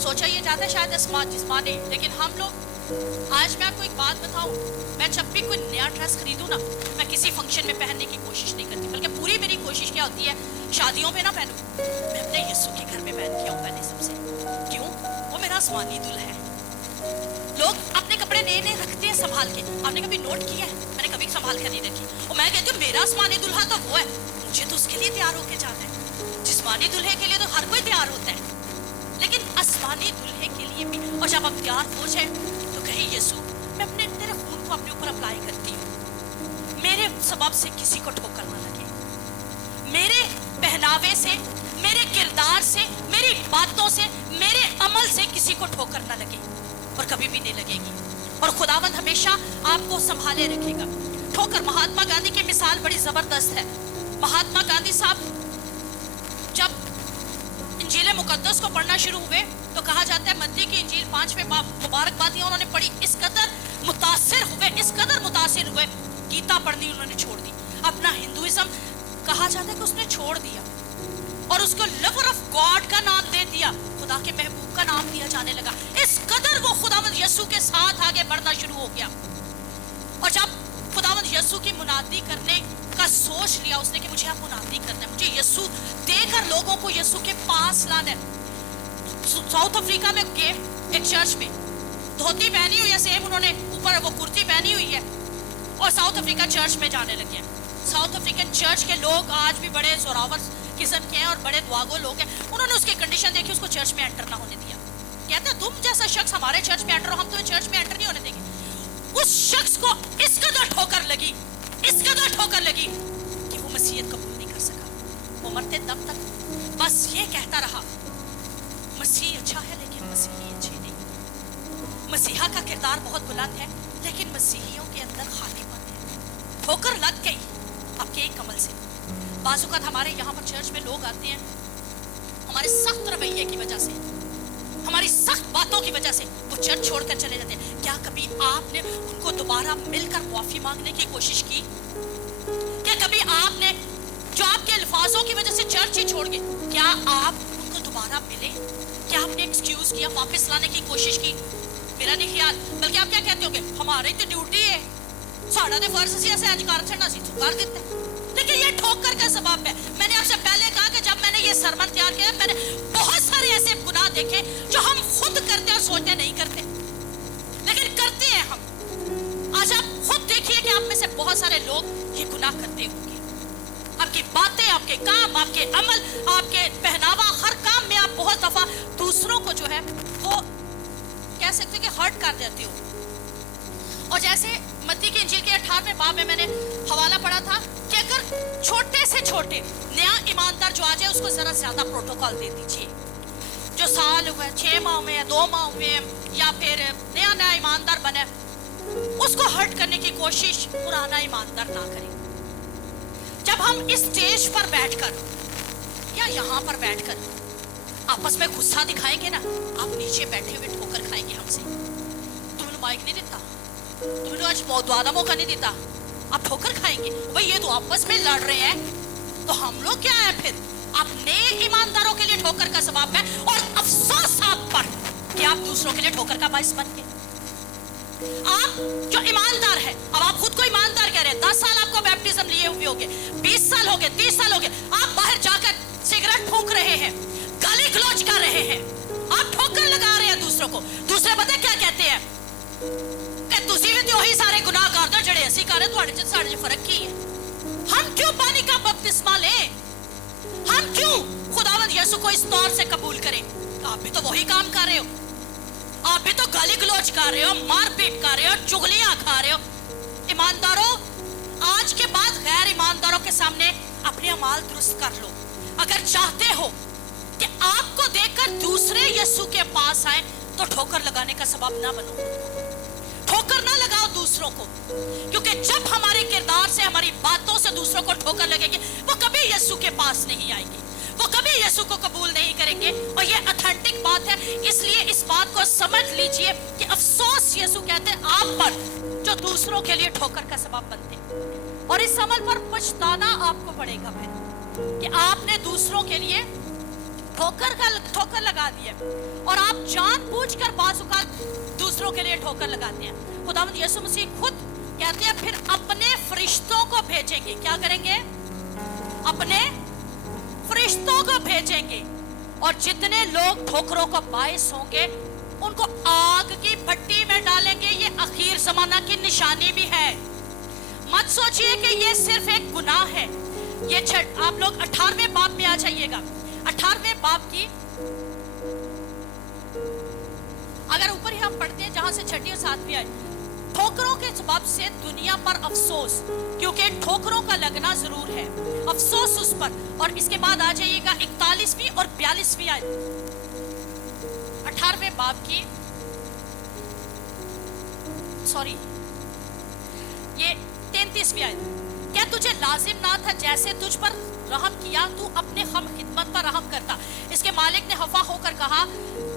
सोचा ये जाता है शायद जिस्मानी, लेकिन हम लोग, आज मैं आपको एक बात बताऊं, मैं जब भी कोई नया ड्रेस खरीदूं ना, मैं किसी फंक्शन में पहनने की कोशिश नहीं करती, बल्कि पूरी मेरी कोशिश क्या होती है, शादियों में ना पहनूं, मैं अपने यीशु के घर में पहन के आऊं पहले सबसे। क्यों? वो मेरा आसमानी दुल्हा है। लोग अपने कपड़े नए नए रखते हैं संभाल के, आपने कभी नोट किया है? मैंने कभी संभाल कर नहीं रखी, और मैं कहती हूँ मेरा आसमानी दुल्हा तो वो है, मुझे तो उसके लिए तैयार होके जाना है। जिस्मानी दुल्हे के लिए तो हर कोई तैयार होता है, लेकिन आसमानी दुल्हे के लिए भी। और जब आप तैयार हो जाए तो कहे यीशु मैं अपने तेरे खून को अपने ऊपर अप्लाई करती हूँ, मेरे सबब से किसी को ठोकर ना लगे, मेरे पहनावे से, मेरे किरदार से, मेरी बातों से, मेरे अमल से किसी को ठोकर ना लगे, और कभी भी नहीं लगेगी। और खुदावंद हमेशा आपको संभाले रखेगा। ठोकर, महात्मा गांधी की मिसाल बड़ी जबरदस्त है। महात्मा गांधी साहब जब इंजील मुकद्दस को पढ़ना शुरू हुए तो कहा जाता है मत्ती की इंजील 5वें बाब मुबारकबादियां उन्होंने पढ़ी, इस कदर मुतासिर हुए, गीता पढ़नी उन्होंने छोड़ दी, अपना हिंदुइज्म कहा जाता है कि उसने छोड़ दिया, और उसको लवर ऑफ गॉड का नाम दे दिया, खुदा के महबूब का नाम दिया जाने लगा। इस कदर वो खुदावंद यीशु के साथ आगे बढ़ना शुरू हो गया। और जब खुदावंद यीशु की मुनादी करने का सोच लिया उसने कि मुझे अब मुनादी करना है, मुझे यीशु देकर लोगों को यीशु के पास लाना है। साउथ अफ्रीका में गए एक चर्च में, धोती पहनी हुई है, सेम उन्होंने ऊपर वो कुर्ती पहनी हुई है, और साउथ अफ्रीका चर्च में जाने लगे हैं। साउथ अफ्रीकन चर्च के लोग आज भी बड़े जोरावर किस्म के हैं और बड़े दुआगो लोग हैं। उन्होंने उसकी कंडीशन देखी, उसको चर्च में एंटर ना होने दिया। कहते हैं तुम जैसा शख्स हमारे चर्च में एंटर हो, हम तुम्हें चर्च में एंटर नहीं होने देंगे। उस शख्स को इस कदर ठोकर लगी, इस कदर ठोकर लगी कि वो मसीहत कबूल नहीं कर सका। वो मरते दम तक बस ये कहता रहा, मसीह अच्छा है लेकिन मसीही अच्छी नहीं। मसीहा का किरदार बहुत बुलंद है लेकिन मसीहियों के अंदर खालीपन है। ठोकर लग गई आपके एक अमल से। बाज़-औक़ात हमारे यहाँ पर चर्च में लोग आते हैं, हमारे सख्त रवैये की वजह से, हमारी सख्त बातों की वजह से वो चर्च छोड़कर चले जाते हैं। क्या कभी आपने उनको दोबारा मिलकर माफी मांगने की कोशिश की? क्या कभी आपने, जो आपके अल्फाजों की वजह से चर्च ही छोड़ गए, क्या आप उनको दोबारा मिले? क्या आपने एक्सक्यूज किया, वापस लाने की कोशिश की? मेरा नहीं ख्याल, बल्कि आप क्या कहते होंगे, हमारी तो ड्यूटी है, साड़ा दे फर्ज से ऐसे अंज कर छड़ना सी कर देते। लेकिन ये ठोकर का सबब है। मैंने आपसे पहले कहा कि जब मैंने ये सरमन तैयार किया, मैंने बहुत सारे ऐसे गुनाह देखे जो हम खुद करते और सोचते नहीं करते, लेकिन करते हैं हम। आज आप खुद देखिए कि आप में से बहुत सारे लोग ये गुनाह करते होंगे। आपकी बातें, आपके काम, आपके अमल, आपके पहनावा, हर काम में आप बहुत दफा दूसरों को जो है वो कह सकते कि हर्ट कर देते हो। और जैसे मत्ती की इंजील के 18वें बाब में मैंने हवाला पढ़ा था कि अगर छोटे से छोटे नया ईमानदार जो आ जाए उसको जरा ज्यादा प्रोटोकॉल दे दीजिए। जो साल हुए, 6 माह में, 2 माह में, या फिर नया नया ईमानदार बने, उसको हर्ट करने की कोशिश पुराना ईमानदार ना करें। जब हम इस स्टेज पर बैठकर या यहाँ पर बैठकर आपस में गुस्सा दिखाएंगे ना, आप नीचे बैठे हुए ठोकर खाएंगे हमसे। तुमने माइक नहीं देता, तुमने आज बहुत ज्यादा मौका नहीं देता, आप ठोकर खाएंगे। भाई ये तो आपस में लड़ रहे हैं, तो हम लोग क्या है फिर? अपने ईमानदारों के लिए ठोकर का सबब है, और अफसोस आप पर कि आप दूसरों के लिए ठोकर का बाइस बन गए। आप जो ईमानदार है, अब आप खुद को ईमानदार कह रहे हैं, 10 साल आपको बैप्टिज्म लिए हुए होंगे, 20 साल हो गए, 30 साल हो गए, आप बाहर जाकर सिगरेट फूंक रहे हैं, गाली गलौज कर रहे हैं, आप ठोकर लगा रहे हैं दूसरों को। दूसरे पता क्या कहते हैं कि तुसी भी तो वही सारे गुनाह कर दो जड़े ऐसी कर रहे, तुम्हारे च साढ़े च फर्क की है? हम क्यों पानी का बपतिस्मा लें? हम क्यों खुदावंद यीशु को इस तौर से कबूल करें? आप भी तो वही काम कर रहे हो, आप भी तो गाली गलौज कर रहे हो, मारपीट कर रहे हो, चुगलियां खा रहे हो। ईमानदारों, आज के बाद गैर ईमानदारों के सामने अपने अमाल दुरुस्त कर लो। अगर चाहते हो कि आपको देखकर दूसरे यीशु के पास आए, तो ठोकर लगाने का सबब ना बनो, ठोकर ना लगाओ दूसरों को, क्योंकि जब हमारे किरदार से, हमारी बातों से दूसरों को ठोकर लगेगी, वो कभी यीशु के पास नहीं आएंगे, वो कभी यीशु को कबूल नहीं करेंगे। और ये ऑथेंटिक बात है, इसलिए इस बात को समझ लीजिए कि अफसोस यीशु कहते हैं आप पर जो दूसरों के लिए ठोकर का सबब बनते, और इस अमल पर पछताना आपको पड़ेगा फिर कि आपने दूसरों के लिए ठोकर लगा दी है। और आप जानबूझकर बाज़-औक़ात दूसरों के लिए ठोकर लगाते हैं। खुदावंद यीशु मसीह खुद कहते हैं फिर अपने फरिश्तों को भेजेंगे। क्या करेंगे? अपने फरिश्तों को भेजेंगे, और जितने लोग ठोकरों का बायस होंगे उनको आग की भट्टी में डालेंगे। ये आखिर ज़माना की निशानी भी है। मत सोचिए कि ये सिर्फ एक गुनाह है। ये आप लोग 18वें बाब में आ जाइएगा। 18वें बाब की अगर ऊपर ही हम पढ़ते हैं जहां से 6ठी और 7वीं आयत, ठोकरों के सबब से दुनिया पर अफसोस, क्योंकि ठोकरों का लगना जरूर है, अफसोस उस पर। और इसके बाद आ जाइएगा 41वीं और 42वीं आयत 18वें बाब की, सॉरी ये 33वीं आयत। क्या तुझे लाजिम ना था जैसे तुझ पर रहम किया तू अपने हम खिदमत पर रहम करता? इसके मालिक ने खफा होकर कहा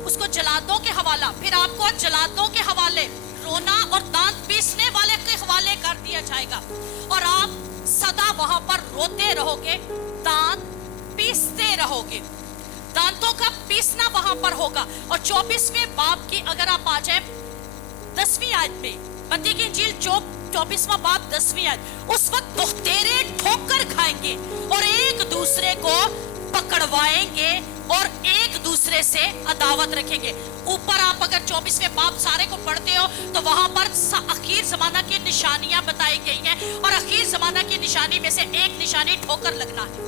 उसको जलादों के हवाला, फिर आपको जलादों के हवाले, रोना और दांत पीसने वाले के हवाले कर दिया जाएगा, और आप सदा वहां पर रोते रहोगे, दांत पीसते रहोगे। दांतों का पीसना वहां पर होगा। और 24वें बाब की अगर आप आ जाए 10वीं आयत में, मत्ती की इंजील 24वां बाब 10वीं आयत, उस वक्त बहुतेरे ठोकर खाएंगे और एक दूसरे को पकड़वाएंगे और एक दूसरे वाले से अदावत रखेंगे। ऊपर आप अगर 24वें बाब सारे को पढ़ते हो तो वहां पर आखिर जमाना की निशानियां बताई गई हैं, और आखिर जमाना की निशानी में से एक निशानी ठोकर लगना है,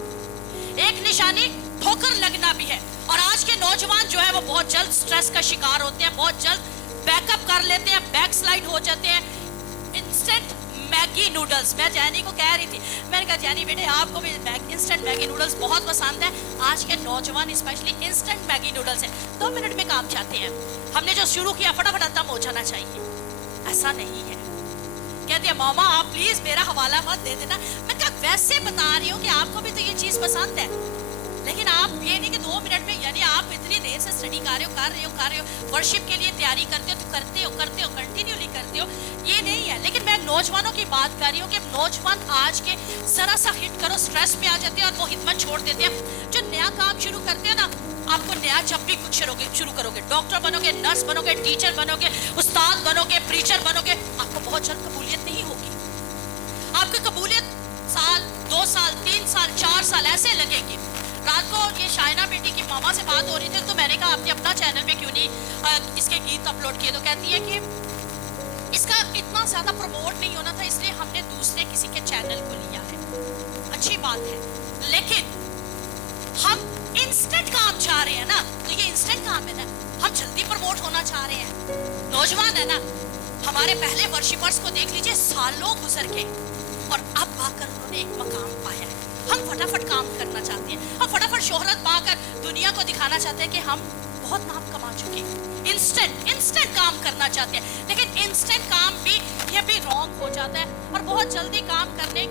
एक निशानी ठोकर लगना भी है। और आज के नौजवान जो है वो बहुत जल्द स्ट्रेस का शिकार होते हैं, बहुत जल्द बैकअप कर लेते हैं, बैकस्लाइड हो जाते हैं। इंस्टेंट मैगी नूडल्स, मैं जैनी को कह रही थी, मैंने कहा जैनी बेटे आपको भी इंस्टेंट मैगी नूडल्स बहुत पसंद है। आज के नौजवान स्पेशली इंस्टेंट मैगी नूडल्स है, 2 मिनट में काम चाहते हैं। हमने जो शुरू किया फटाफट खत्म हो जाना चाहिए, ऐसा नहीं है। कहती है मामा आप प्लीज मेरा हवाला मत दे देना। मैं कहा वैसे बता रही हूँ कि आपको भी तो ये चीज पसंद है, लेकिन आप ये नहीं कि 2 मिनट में, यानी आप इतनी देर से स्टडी कर रहे हो, वर्शिप के लिए तैयारी करते हो, कंटिन्यूली करते हो, ये नहीं है। लेकिन मैं नौजवानों की बात कर रही हूँ कि नौजवान आज के जरा सा हिट करो स्ट्रेस में आ जाते हैं और वो हिम्मत छोड़ देते हैं। जो नया काम शुरू करते हैं ना, आपको नया जब भी कुछ शुरू करोगे, डॉक्टर बनोगे, नर्स बनोगे, टीचर बनोगे, उस्ताद बनोगे, प्रीचर बनोगे, आपको बहुत जल्द कबूलियत नहीं होगी। आपकी कबूलियत साल, 2 साल, 3 साल, 4 साल ऐसे लगेगी। रात को ये शाइना बेटी की मामा से बात हो रही थी, तो मैंने कहा आपने अपना चैनल पे क्यों नहीं इसके गीत अपलोड किए? तो कहती है कि इसका इतना ज्यादा प्रमोट नहीं होना था, इसलिए हमने दूसरे किसी के चैनल को लिया है। अच्छी बात है, लेकिन हम इंस्टेंट काम चाह रहे हैं ना, तो ये इंस्टेंट काम है ना, हम जल्दी प्रमोट होना चाह रहे हैं। नौजवान है ना, हमारे पहले वर्शिपर्स को देख लीजिए, सालों गुजर गए और अब आकर उन्होंने एक मकाम पाया है। हम फटाफट काम करना चाहते हैं, हम फटाफट शोहरत पाकर दुनिया को दिखाना चाहते हैं कि हम बहुत नाम कमा चुके हैं। इंस्टेंट काम करना चाहते हैं, लेकिन इंस्टेंट काम भी ये भी रॉन्ग हो जाता है, और बहुत जल्दी काम करने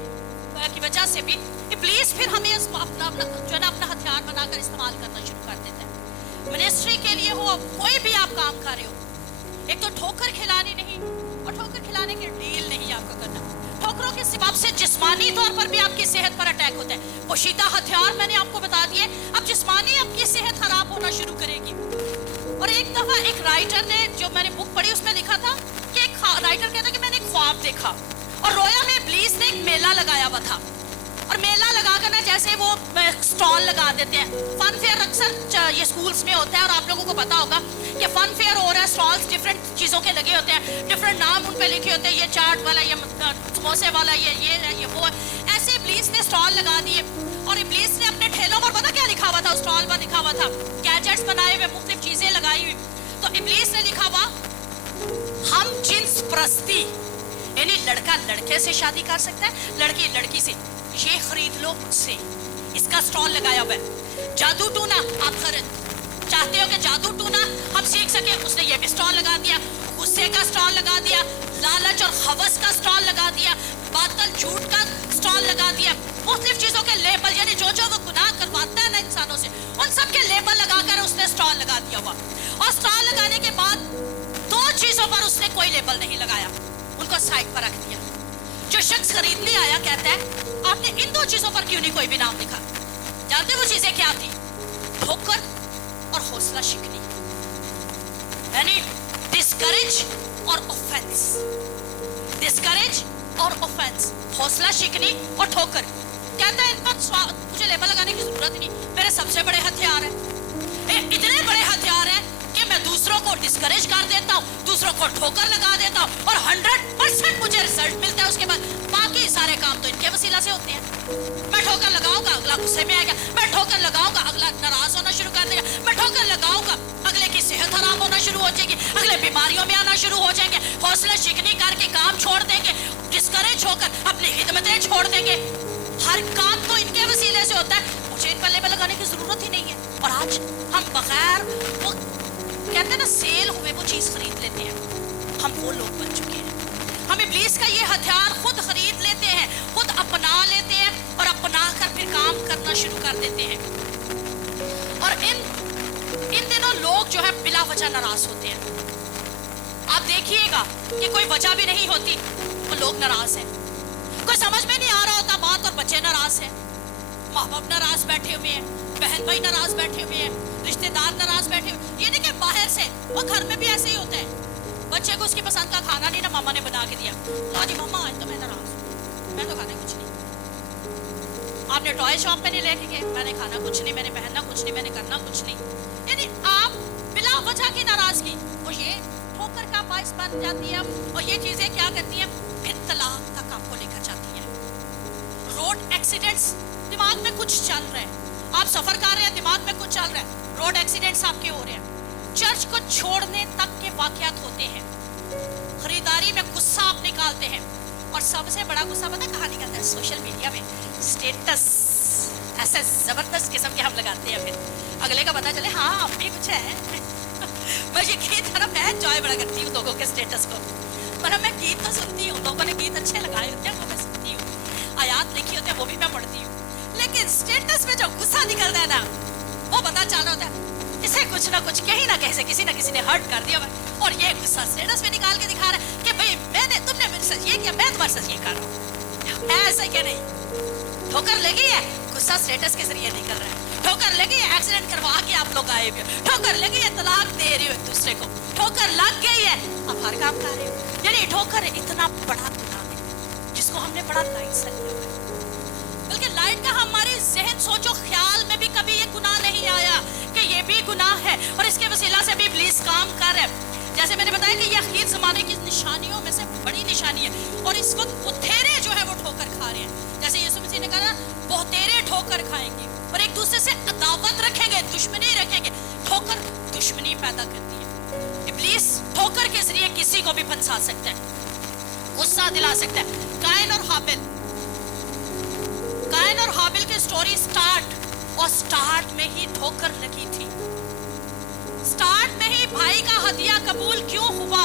की वजह से भी इब्लीस फिर हमें अपना जो है ना अपना हथियार बनाकर इस्तेमाल करना शुरू कर देता है। मिनिस्ट्री के लिए हो, कोई भी आप काम कर रहे हो, एक तो ठोकर खिलानी नहीं, और ठोकर खिलाने की डील नहीं आपको करना। ठोकरों के सबब से जिस्मानी तौर पर भी आपकी सेहत पर अटैक होता है। पोशीदा हथियार मैंने आपको बता दिए, अब जिस्मानी आपकी सेहत खराब होना शुरू करेगी। और एक दफा एक राइटर ने, जो मैंने बुक पढ़ी उसमें लिखा था कि एक राइटर कहता कि मैंने एक ख्वाब देखा, और रोया में इब्लीस ने एक मेला लगाया हुआ था, और मेला लगाकर ना जैसे वो स्टॉल लगा देते हैं। फन फेयर अक्सर ये स्कूल्स में होता है, और आप लोगों को पता होगा कि फन फेयर हो रहा है, स्टॉल्स डिफरेंट चीज़ों के लगे होते हैं, डिफरेंट नाम उन पे लिखे होते हैं, ये चाट वाला, ये समोसे वाला, ये वो। ऐसे इब्लीस ने स्टॉल लगा दिए, और इब्लीस ने अपने ठेलों पर पता क्या लिखा हुआ था? स्टॉल पर लिखा हुआ था गैजेट्स बनाए हुए, मुख्तलिफ चीजें लगाई हुई। तो इब्लीस ने लिखा हुआ हम जिन्स प्रस्ती, यानी लड़का लड़के से शादी कर सकता है, लड़की लड़की से, ये खरीद लो मुझसे। इसका स्टॉल लगाया हुआ है। जादू टूना आप खरीद चाहते हो कि जादू टूना हम सीख सके, उसने ये भी स्टॉल लगा दिया। गुस्से का स्टॉल लगा दिया, लालच और हवस का स्टॉल लगा दिया, बातल झूठ का स्टॉल लगा दिया। मुख्तलिफ चीजों के लेबल, यानी जो जो वो गुनाह करवाता है ना इंसानों से, उन सब के लेबल लगाकर उसने स्टॉल लगा दिया हुआ। और स्टॉल लगाने के बाद 2 चीजों पर उसने कोई लेबल नहीं लगाया, उनको साइड पर रख दिया। जो शख्स खरीदने आया कहता है आपने इन 2 चीजों पर क्यों नहीं कोई भी नाम लिखा? जानते वो चीजें क्या थी? ठोकर और हौसला शिकनी, यानी डिस्करेज और ऑफेंस। डिस्करेज और ऑफेंस, हौसला शिकनी और ठोकर। कहता है इन पर मुझे लेबल लगाने की जरूरत ही नहीं, मेरे सबसे बड़े हथियार हैं, इतने बड़े हथियार हैं कि मैं दूसरों को डिस्करेज कर देता हूँ, दूसरों को ठोकर लगा देता हूँ, और 100% मुझे रिजल्ट मिलता है। उसके बाद बाकी सारे काम तो इनके वसीला से होते हैं। मैं ठोकर लगाऊंगा, अगला गुस्से में आएगा, मैं ठोकर लगाऊंगा, अगला नाराज होना शुरू कर देगा, मैं ठोकर लगाऊंगा, अगले की सेहत खराब होना शुरू हो जाएगी, अगले बीमारियों में आना शुरू हो जाएंगे, हौसला शिकनी करके काम छोड़ देंगे, डिस्करेज होकर अपनी खिदमतें छोड़ देंगे। हर काम तो इनके वसीले से होता है, मुझे इन पर लेबल लगाने की जरूरत ही नहीं है। और आज हम बगैर वो कहते हैं ना सेल हुए वो चीज खरीद लेते हैं, हम वो लोग बन चुके हैं। हम इब्लीस का ये हथियार खुद खरीद लेते हैं, खुद अपना लेते हैं, और अपना कर फिर काम करना शुरू कर देते हैं। और इन दिनों लोग जो है बिला वजह नाराज होते हैं। आप देखिएगा कि कोई वजह भी नहीं होती, वो लोग नाराज हैं। कोई समझ में नहीं आ रहा होता बात, और बच्चे नाराज हैं, माँ बाप नाराज बैठे हुए हैं, बहन भाई नाराज बैठे हुए हैं, रिश्तेदार नाराज बैठे हुए। ये देखिए बाहर से, और घर में भी ऐसे ही होता है। बच्चे को उसकी पसंद का खाना नहीं ना मामा ने बना के दिया, लो जी मामा आज तो मैं नाराज हूँ, मैं तो खाने कुछ नहीं। आपने टॉय शॉप पे नहीं लेके गए, मैंने खाना कुछ नहीं, मैंने पहनना कुछ नहीं, मैंने करना कुछ नहीं। यानी باعث بن جاتی ہیں اور یہ چیزیں کیا کرتی ہیں پھر طلاق تک آپ کو لے کر جاتی ہیں. روڈ ایکسیڈنٹس, دماغ میں کچھ چل رہا ہے, آپ سفر کر رہے ہیں دماغ میں کچھ چل رہا ہے, روڈ ایکسیڈنٹس آپ کے ہو رہے ہیں. چرچ کو چھوڑنے تک کے واقعات ہوتے ہیں. خریداری میں غصہ آپ نکالتے ہیں, اور سب سے بڑا غصہ پتہ کہاں نکلتا ہے؟ سوشل میڈیا میں. اسٹیٹس ایسے زبردست قسم کے ہم لگاتے ہیں, پھر اگلے کا پتہ چلے ہاں اب بھی کچھ ہے. میں یہ گیت میں انجوائے بڑا کرتی ہوں لوگوں کے اسٹیٹس کو, مطلب میں گیت تو سنتی ہوں, لوگوں نے گیت اچھے لگائے ہوتے ہیں وہ میں سنتی ہوں, آیات لکھی ہوتے ہیں وہ بھی میں پڑھتی ہوں, لیکن اسٹیٹس میں جو غصہ نکلتا ہے نا وہ پتہ چل رہا ہوتا ہے اسے کچھ نہ کچھ کہیں نہ کہیں سے کسی نہ کسی نے ہرٹ کر دیا, اور یہ غصہ اسٹیٹس میں نکال کے دکھا رہا ہے کہ بھئی تم نے میرے ساتھ یہ کیا, میں تمہارے ساتھ یہ کر رہا ہوں. ایسا کہ نہیں, ٹھوکر لگی ہے, غصہ اسٹیٹس کے ذریعے نکل رہا ہے. ٹھوکر لگی ہے, ایکسیڈنٹ کروا کے آپ لوگ آئے ہوئے, ٹھوکر لگی ہے, طلاق دے رہے ہو ایک دوسرے کو, ٹھوکر لگ گئی ہے, آپ ہر کام کر رہے ہو. یعنی ٹھوکر اتنا بڑا گناہ ہے جس کو ہم نے بڑا لائٹ سے لیا ہوا ہے, بلکہ لائٹ کا ہمارے ذہن سوچو خیال میں بھی کبھی یہ گناہ نہیں آیا کہ یہ بھی گناہ ہے, اور اس کے وسیلہ سے بھی ابلیس کام کر رہا ہے. جیسے میں نے بتایا کہ یہ اخیر زمانے کی نشانیوں میں سے بڑی نشانی ہے, اور اس وقت بہتیرے جو ہے وہ ٹھوکر کھا رہے ہیں. جیسے یسوع مسیح نے کہا بہتیرے ٹھوکر کھائیں گے اور ایک دوسرے سے عداوت رکھیں گے, دشمنی رکھیں گے. ٹھوکر دشمنی پیدا کرتی ہے. ابلیس ٹھوکر کے ذریعے کسی کو بھی پھنسا سکتا ہے, غصہ دلا سکتا ہے. قائن اور حابل کی سٹوری سٹارٹ میں ہی ٹھوکر لگی تھی. سٹارٹ میں ہی بھائی کا ہدیہ قبول کیوں ہوا؟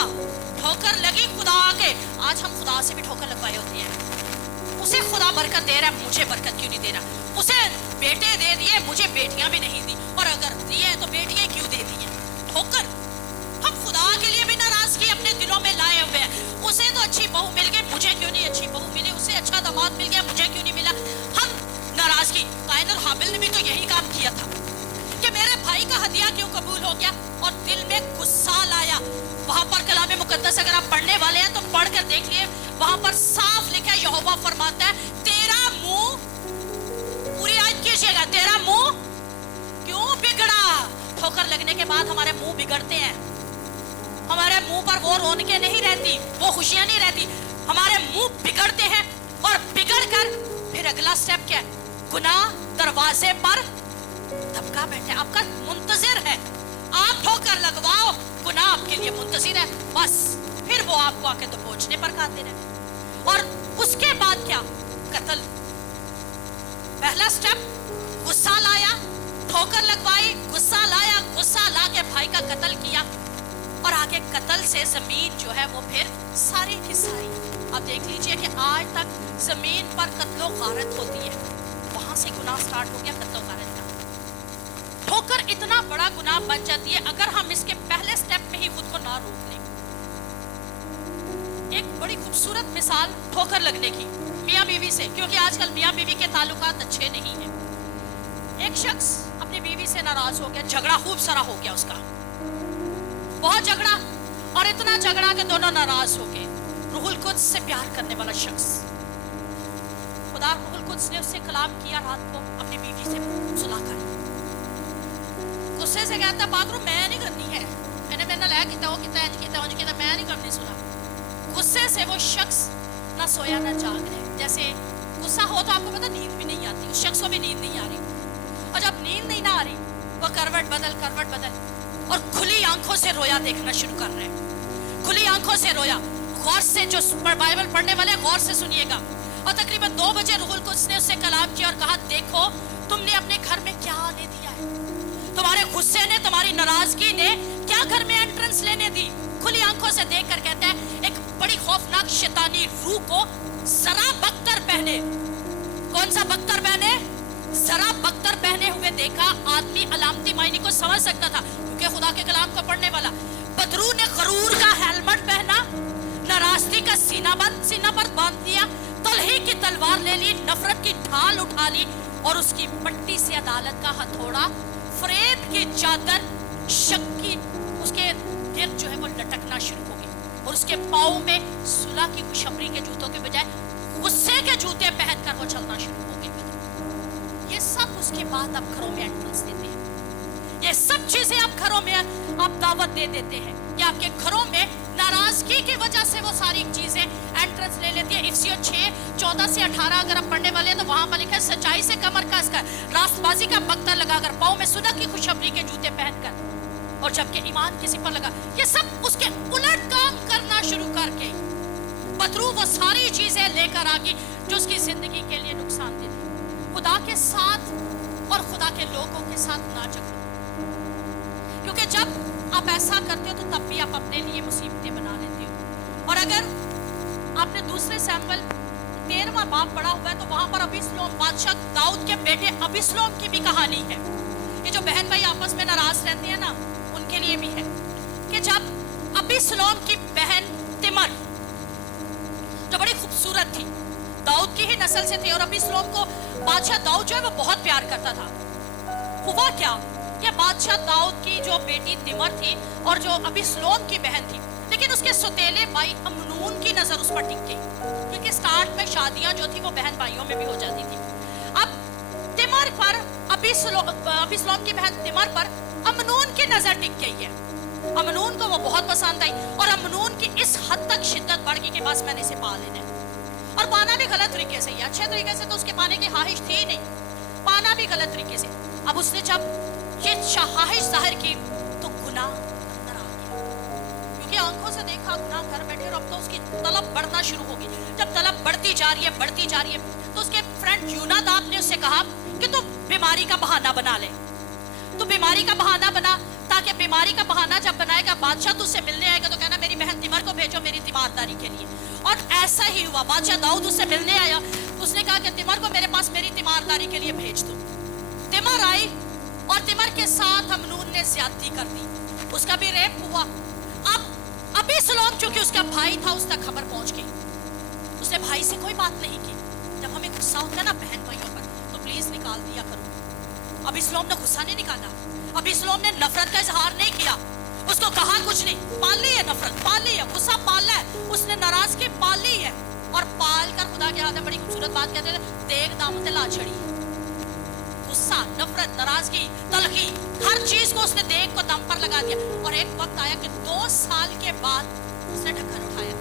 ٹھوکر لگی خدا کے. آج ہم خدا سے بھی ٹھوکر لگوائے ہوتے ہیں. اسے خدا برکت دے رہا ہے, مجھے برکت کیوں نہیں دے رہا؟ اسے بیٹے دے دیے, مجھے بیٹیاں بھی نہیں دی, اور اگر دیے تو بیٹیاں کیوں دے دی ہیں؟ ٹھوکر. ہم خدا کے لیے بھی ناراضگی اپنے دلوں میں لائے ہوئے ہیں. اسے تو اچھی بہو مل گئی, مجھے کیوں نہیں اچھی بہو ملی؟ اسے اچھا داماد مل گیا, مجھے کیوں نہیں ملا؟ ہم ناراضگی. قائن اور حابل نے بھی تو یہی کام کیا تھا کہ میرے بھائی کا ہدیہ کیوں قبول ہو گیا, اور دل میں غصہ لایا. وہاں پر کلام مقدس اگر آپ پڑھنے والے ہیں تو پڑھ کر دیکھ لیے, وہاں پر صاف لکھا ہے, یہوہ فرماتا ہے تیرا منہ, پوری آیت کیجئے گا, تیرا منہ کیوں بگڑا؟ ٹھوکر لگنے کے بعد ہمارے منہ بگڑتے ہیں. ہمارے منہ پر وہ رونقیں نہیں رہتی, وہ خوشیاں نہیں رہتی, ہمارے منہ بگڑتے ہیں. اور بگڑ کر پھر اگلا سٹیپ کیا ہے؟ گناہ دروازے پر دبکا بیٹھے, آپ کا منتظر ہے. آپ ٹھوکر لگواؤ, گناہ آپ کے لیے منتظر ہے, بس پھر وہ آپ کو آ کے دبوچنے پر کھاتے رہتے. اور اس کے بعد کیا؟ قتل. پہلا سٹیپ غصہ لایا, ٹھوکر لگوائی, غصہ لایا, غصہ لا کے بھائی کا قتل کیا, اور آگے قتل سے زمین جو ہے وہ پھر ساری کی ساری. آپ دیکھ لیجئے کہ آج تک زمین پر قتل و غارت ہوتی ہے. وہاں سے گناہ سٹارٹ ہو گیا, قتل و غارت کا. ٹھوکر اتنا بڑا گناہ بن جاتی ہے اگر ہم اس کے پہلے سٹیپ میں ہی خود کو نہ روک لیں. ایک بڑی خوبصورت مثال ٹھوکر لگنے کی میاں بیوی سے, کیونکہ آج کل میاں بیوی کے تعلقات اچھے نہیں ہیں. ایک شخص اپنی بیوی سے ناراض ہو گیا, جھگڑا خوب سارا ہو گیا اس کا, بہت جھگڑا, اور اتنا جھگڑا کہ دونوں ناراض ہو گئے. روح القدس سے پیار کرنے والا شخص, خدا روح القدس نے اس سے کلام کیا رات کو, اپنی بیوی سے صلح کر. غصے سے کہتا ہے پاک رو میں نہیں کرنی ہے, میں نے لے کیتا وہ کیتا انج کیتا انج کیتا, میں نہیں کرنی صلح. غصے سے وہ شخص نہ سویا نہ جاگ رہے. جیسے غصہ ہو تو آپ کو پتا نیند بھی نہیں آتی, اس شخص کو بھی نیند نہیں آ رہی, اور جب نیند نہیں نہ آ رہی وہ کروٹ بدل اور کھلی آنکھوں سے رویا دیکھنا شروع کر رہے ہیں. کھلی آنکھوں سے رویا. غور سے, جو بائبل پڑھنے والے غور سے سنیے گا. اور تقریباً 2 بجے روح القدس نے اس سے کلام کیا اور کہا دیکھو تم نے اپنے گھر میں کیا آنے دیا ہے, تمہارے غصے نے, تمہاری ناراضگی نے کیا گھر میں انٹرنس لینے دی. کھلی آنکھوں سے دیکھ کر کہتا ہے ایک بڑی خوفناک شیطانی روح کو ذرا بختر پہنے. کون سا بختر پہنے؟ ذرا بختر پہنے ہوئے دیکھا. آدمی علامتی معنی کو سمجھ سکتا تھا کیونکہ خدا کے کلام کو پڑھنے والا. بدرو نے غرور کا ہیلمٹ پہنا, ناراضگی کا سینہ پر باندھ دیا, تلہی کی تلوار لے لی, نفرت کی ڈھال اٹھا لی, اور اس کی پٹی سے عدالت کا ہتھوڑا, فریب کی چادر, شک کی اس کے گرد جو ہے وہ لٹکنا شروع ہو گئی, اور اس کے پاؤں میں صلح کی خوشخبری کے جوتوں کے بجائے غصے کے جوتے پہن کر وہ چلنا شروع ہو گئی. یہ سب اس کے بعد آپ گھروں میں انٹرنس دیتے ہیں. یہ سب چیزیں آپ گھروں میں آپ دعوت دے دیتے ہیں کہ آپ کے گھروں میں ناراض ناراضگی کی وجہ سے وہ ساری چیزیں انٹرنس لے لیتی ہے. افسیوں 6:14 سے 18 اگر آپ پڑھنے والے ہیں تو وہاں پر لکھا ہے سچائی سے کمر کس کر, راست بازی کا بختر لگا کر, پاؤں میں سنت کی خوشخبری کے جوتے پہن کر, اور جبکہ ایمان کسی پر لگا. یہ سب اس کے الٹ کام کرنا شروع کر کے پترو وہ ساری چیزیں لے کر آ گئی جو اس کی زندگی کے لیے نقصان دہ تھی. خدا کے ساتھ اور خدا کے لوگوں کے ساتھ نہ جھگڑو, کیونکہ جب آپ ایسا کرتے ہو تو تب بھی آپ اپنے لیے مصیبتیں بنا لیتے ہو. اور اگر آپ نے دوسرے سیموئل 13واں باب پڑھا ہوا ہے تو وہاں پر ابیسلوم بادشاہ داؤد کے بیٹے ابیسلوم کی بھی کہانی ہے. یہ جو بہن بھائی آپس میں ناراض رہتے ہیں نا, ان کے لیے بھی ہے کہ جب ابیسلوم کی بہن تمر جو بڑی خوبصورت تھی, داؤد کی ہی نسل سے تھی, اور ابیسلوم کو بادشاہ داؤد جو ہے وہ بہت پیار کرتا تھا. ہوا کیا کہ بادشاہ داؤد کی جو بیٹی تمر تھی اور جو ابیسلوم کی بہن تھی, لیکن اس کے سوتیلے بھائی امنون کی نظر اس پر ٹک گئی, کیونکہ سٹارٹ میں شادیاں جو تھی وہ بہن بھائیوں میں بھی ہو جاتی تھی. اب تمر پر ابیسلوم کی بہن تمر پر امنون کی نظر ٹک گئی ہے. امنون کو وہ بہت پسند آئی, اور امنون کی اس حد تک شدت بڑھ گئی کہ بس میں نے اسے پا لینا ہے. اور پانا بھی غلط طریقے سے, اچھے طریقے سے تو اس کے پانے کی خواہش تھی ہی نہیں, پانا بھی غلط طریقے سے. اب اس نے جب یہ خواہش ظاہر کی تو گناہ اندر آ گیا, کیونکہ آنکھوں سے دیکھا گناہ گھر بیٹھے, اور اب تو اس کی طلب بڑھنا شروع ہوگی. جب طلب بڑھتی جا رہی ہے تو اس کے فرینڈ یوناداب نے اس سے کہا کہ تو بیماری کا بہانہ بنا لے, تو بیماری کا بہانہ بنا, تاکہ بیماری کا بہانہ جب بنائے گا بادشاہ تو اس سے ملنے آئے گا تو کہنا میری بہن تمر کو بھیجو میری تیمارداری کے لیے. اور ایسا ہی ہوا, بادشاہ داؤد اس سے ملنے آیا, اس نے کہا کہ تمر کو میرے پاس میری تیمارداری کے لیے بھیج دو. تمر آئی اور تمر کے ساتھ امنون نے زیادتی کر دی, اس کا بھی ریپ ہوا. اب ابیسلوم چونکہ اس کا بھائی تھا اس تک خبر پہنچ گئی, اس نے بھائی سے کوئی بات نہیں کی. جب ہمیں غصہ ہوتا ہے نا بہن بھائیوں پر تو پلیز نکال دیا کرو. ابیسلوم نے غصہ نہیں نکالا, ابیسلوم نے نفرت کا اظہار نہیں کیا, اس کو کہا کچھ نہیں, پال لی ہے نفرت, پال لی ہے غصہ, پالا ہے اس نے, ناراضگی پال لی ہے, اور پال کر خدا کے ہاتھ میں بڑی خوبصورت بات کہتے تھے, دیکھ دامن لا چھڑی. غصہ, نفرت, ناراضگی, تلخی, ہر چیز کو اس نے دیکھ کو دم پر لگا دیا. اور ایک وقت آیا کہ 2 سال کے بعد اس نے ڈھکن اٹھایا,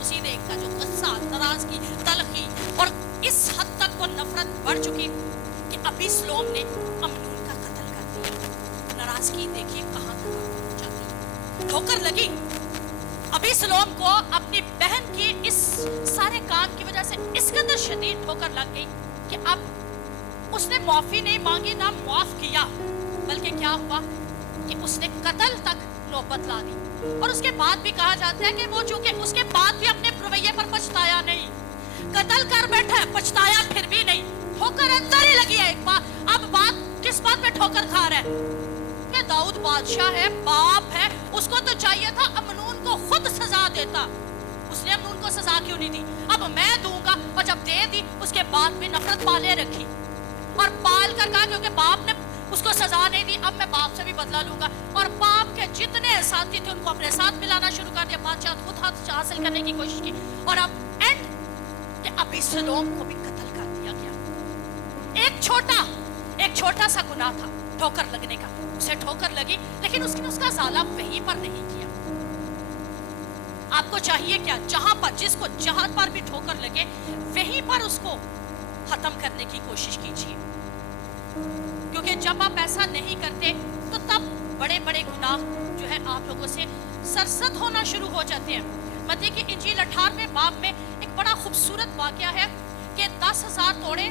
اسی دیکھ کا جو غصہ, ناراضگی, تلخی, اور اس حد تک وہ نفرت بڑھ چکی کہ ابیسلوم نے امنون کا قتل کر دیا. ناراضگی دیکھیے کہاں تک پہنچ جاتی, ٹھوکر لگی ابیسلوم کو اپنی بہن کی اس سارے کام کی وجہ سے اس قدر شدید ٹھوکر لگ گئی کہ اب اس نے معافی نہیں مانگی, نہ معاف کیا, بلکہ کیا ہوا کہ اس نے قتل تک نوبت لا دی. اور اس کے بعد بھی کہا جاتا ہے کہ وہ چونکہ اس کے بعد بھی اپنے رویے پر پچھتایا نہیں, قتل کر بیٹھا ہے, پچھتایا پھر بھی نہیں, ٹھوکر اندر ہی لگی ہے ایک بات. اب بات کس بات پہ ٹھوکر کھا رہا ہے کہ داؤد بادشاہ ہے, باپ ہے, اس کو تو چاہیے تھا امنون کو خود سزا دیتا, اس نے امنون کو سزا کیوں نہیں دی؟ اب میں دوں گا. اور جب دے دی اس کے بعد بھی نفرت پالے رکھی, اور پال کر کہا کیونکہ باپ نے اس کو سزا نہیں دی, اب میں باپ سے بھی بدلہ لوں گا. اور باپ کے جتنے ساتھی تھے ان کو اپنے ساتھ ملانا شروع کر دیا, بادشاہ خود ہاتھ حاصل کرنے کی کوشش کی, اور اب اینڈ کہ ابیسلوم کو بھی قتل کر دیا گیا. ایک چھوٹا سا گناہ تھا ٹھوکر لگنے کا, اسے ٹھوکر لگی, لیکن اس نے اس کا ازالہ وہیں پر نہیں کیا. آپ کو چاہیے کیا, جہاں پر جس کو جہاں پر بھی ٹھوکر لگے وہیں پر اس کو ختم کرنے کی کوشش کیجیے, کیونکہ جب آپ ایسا نہیں کرتے تو تب بڑے بڑے گناہ جو ہے آپ لوگوں سے سرزد ہونا شروع ہو جاتے ہیں. متی کی انجیل 18ویں باب میں ایک بڑا خوبصورت واقعہ ہے کہ 10,000 توڑے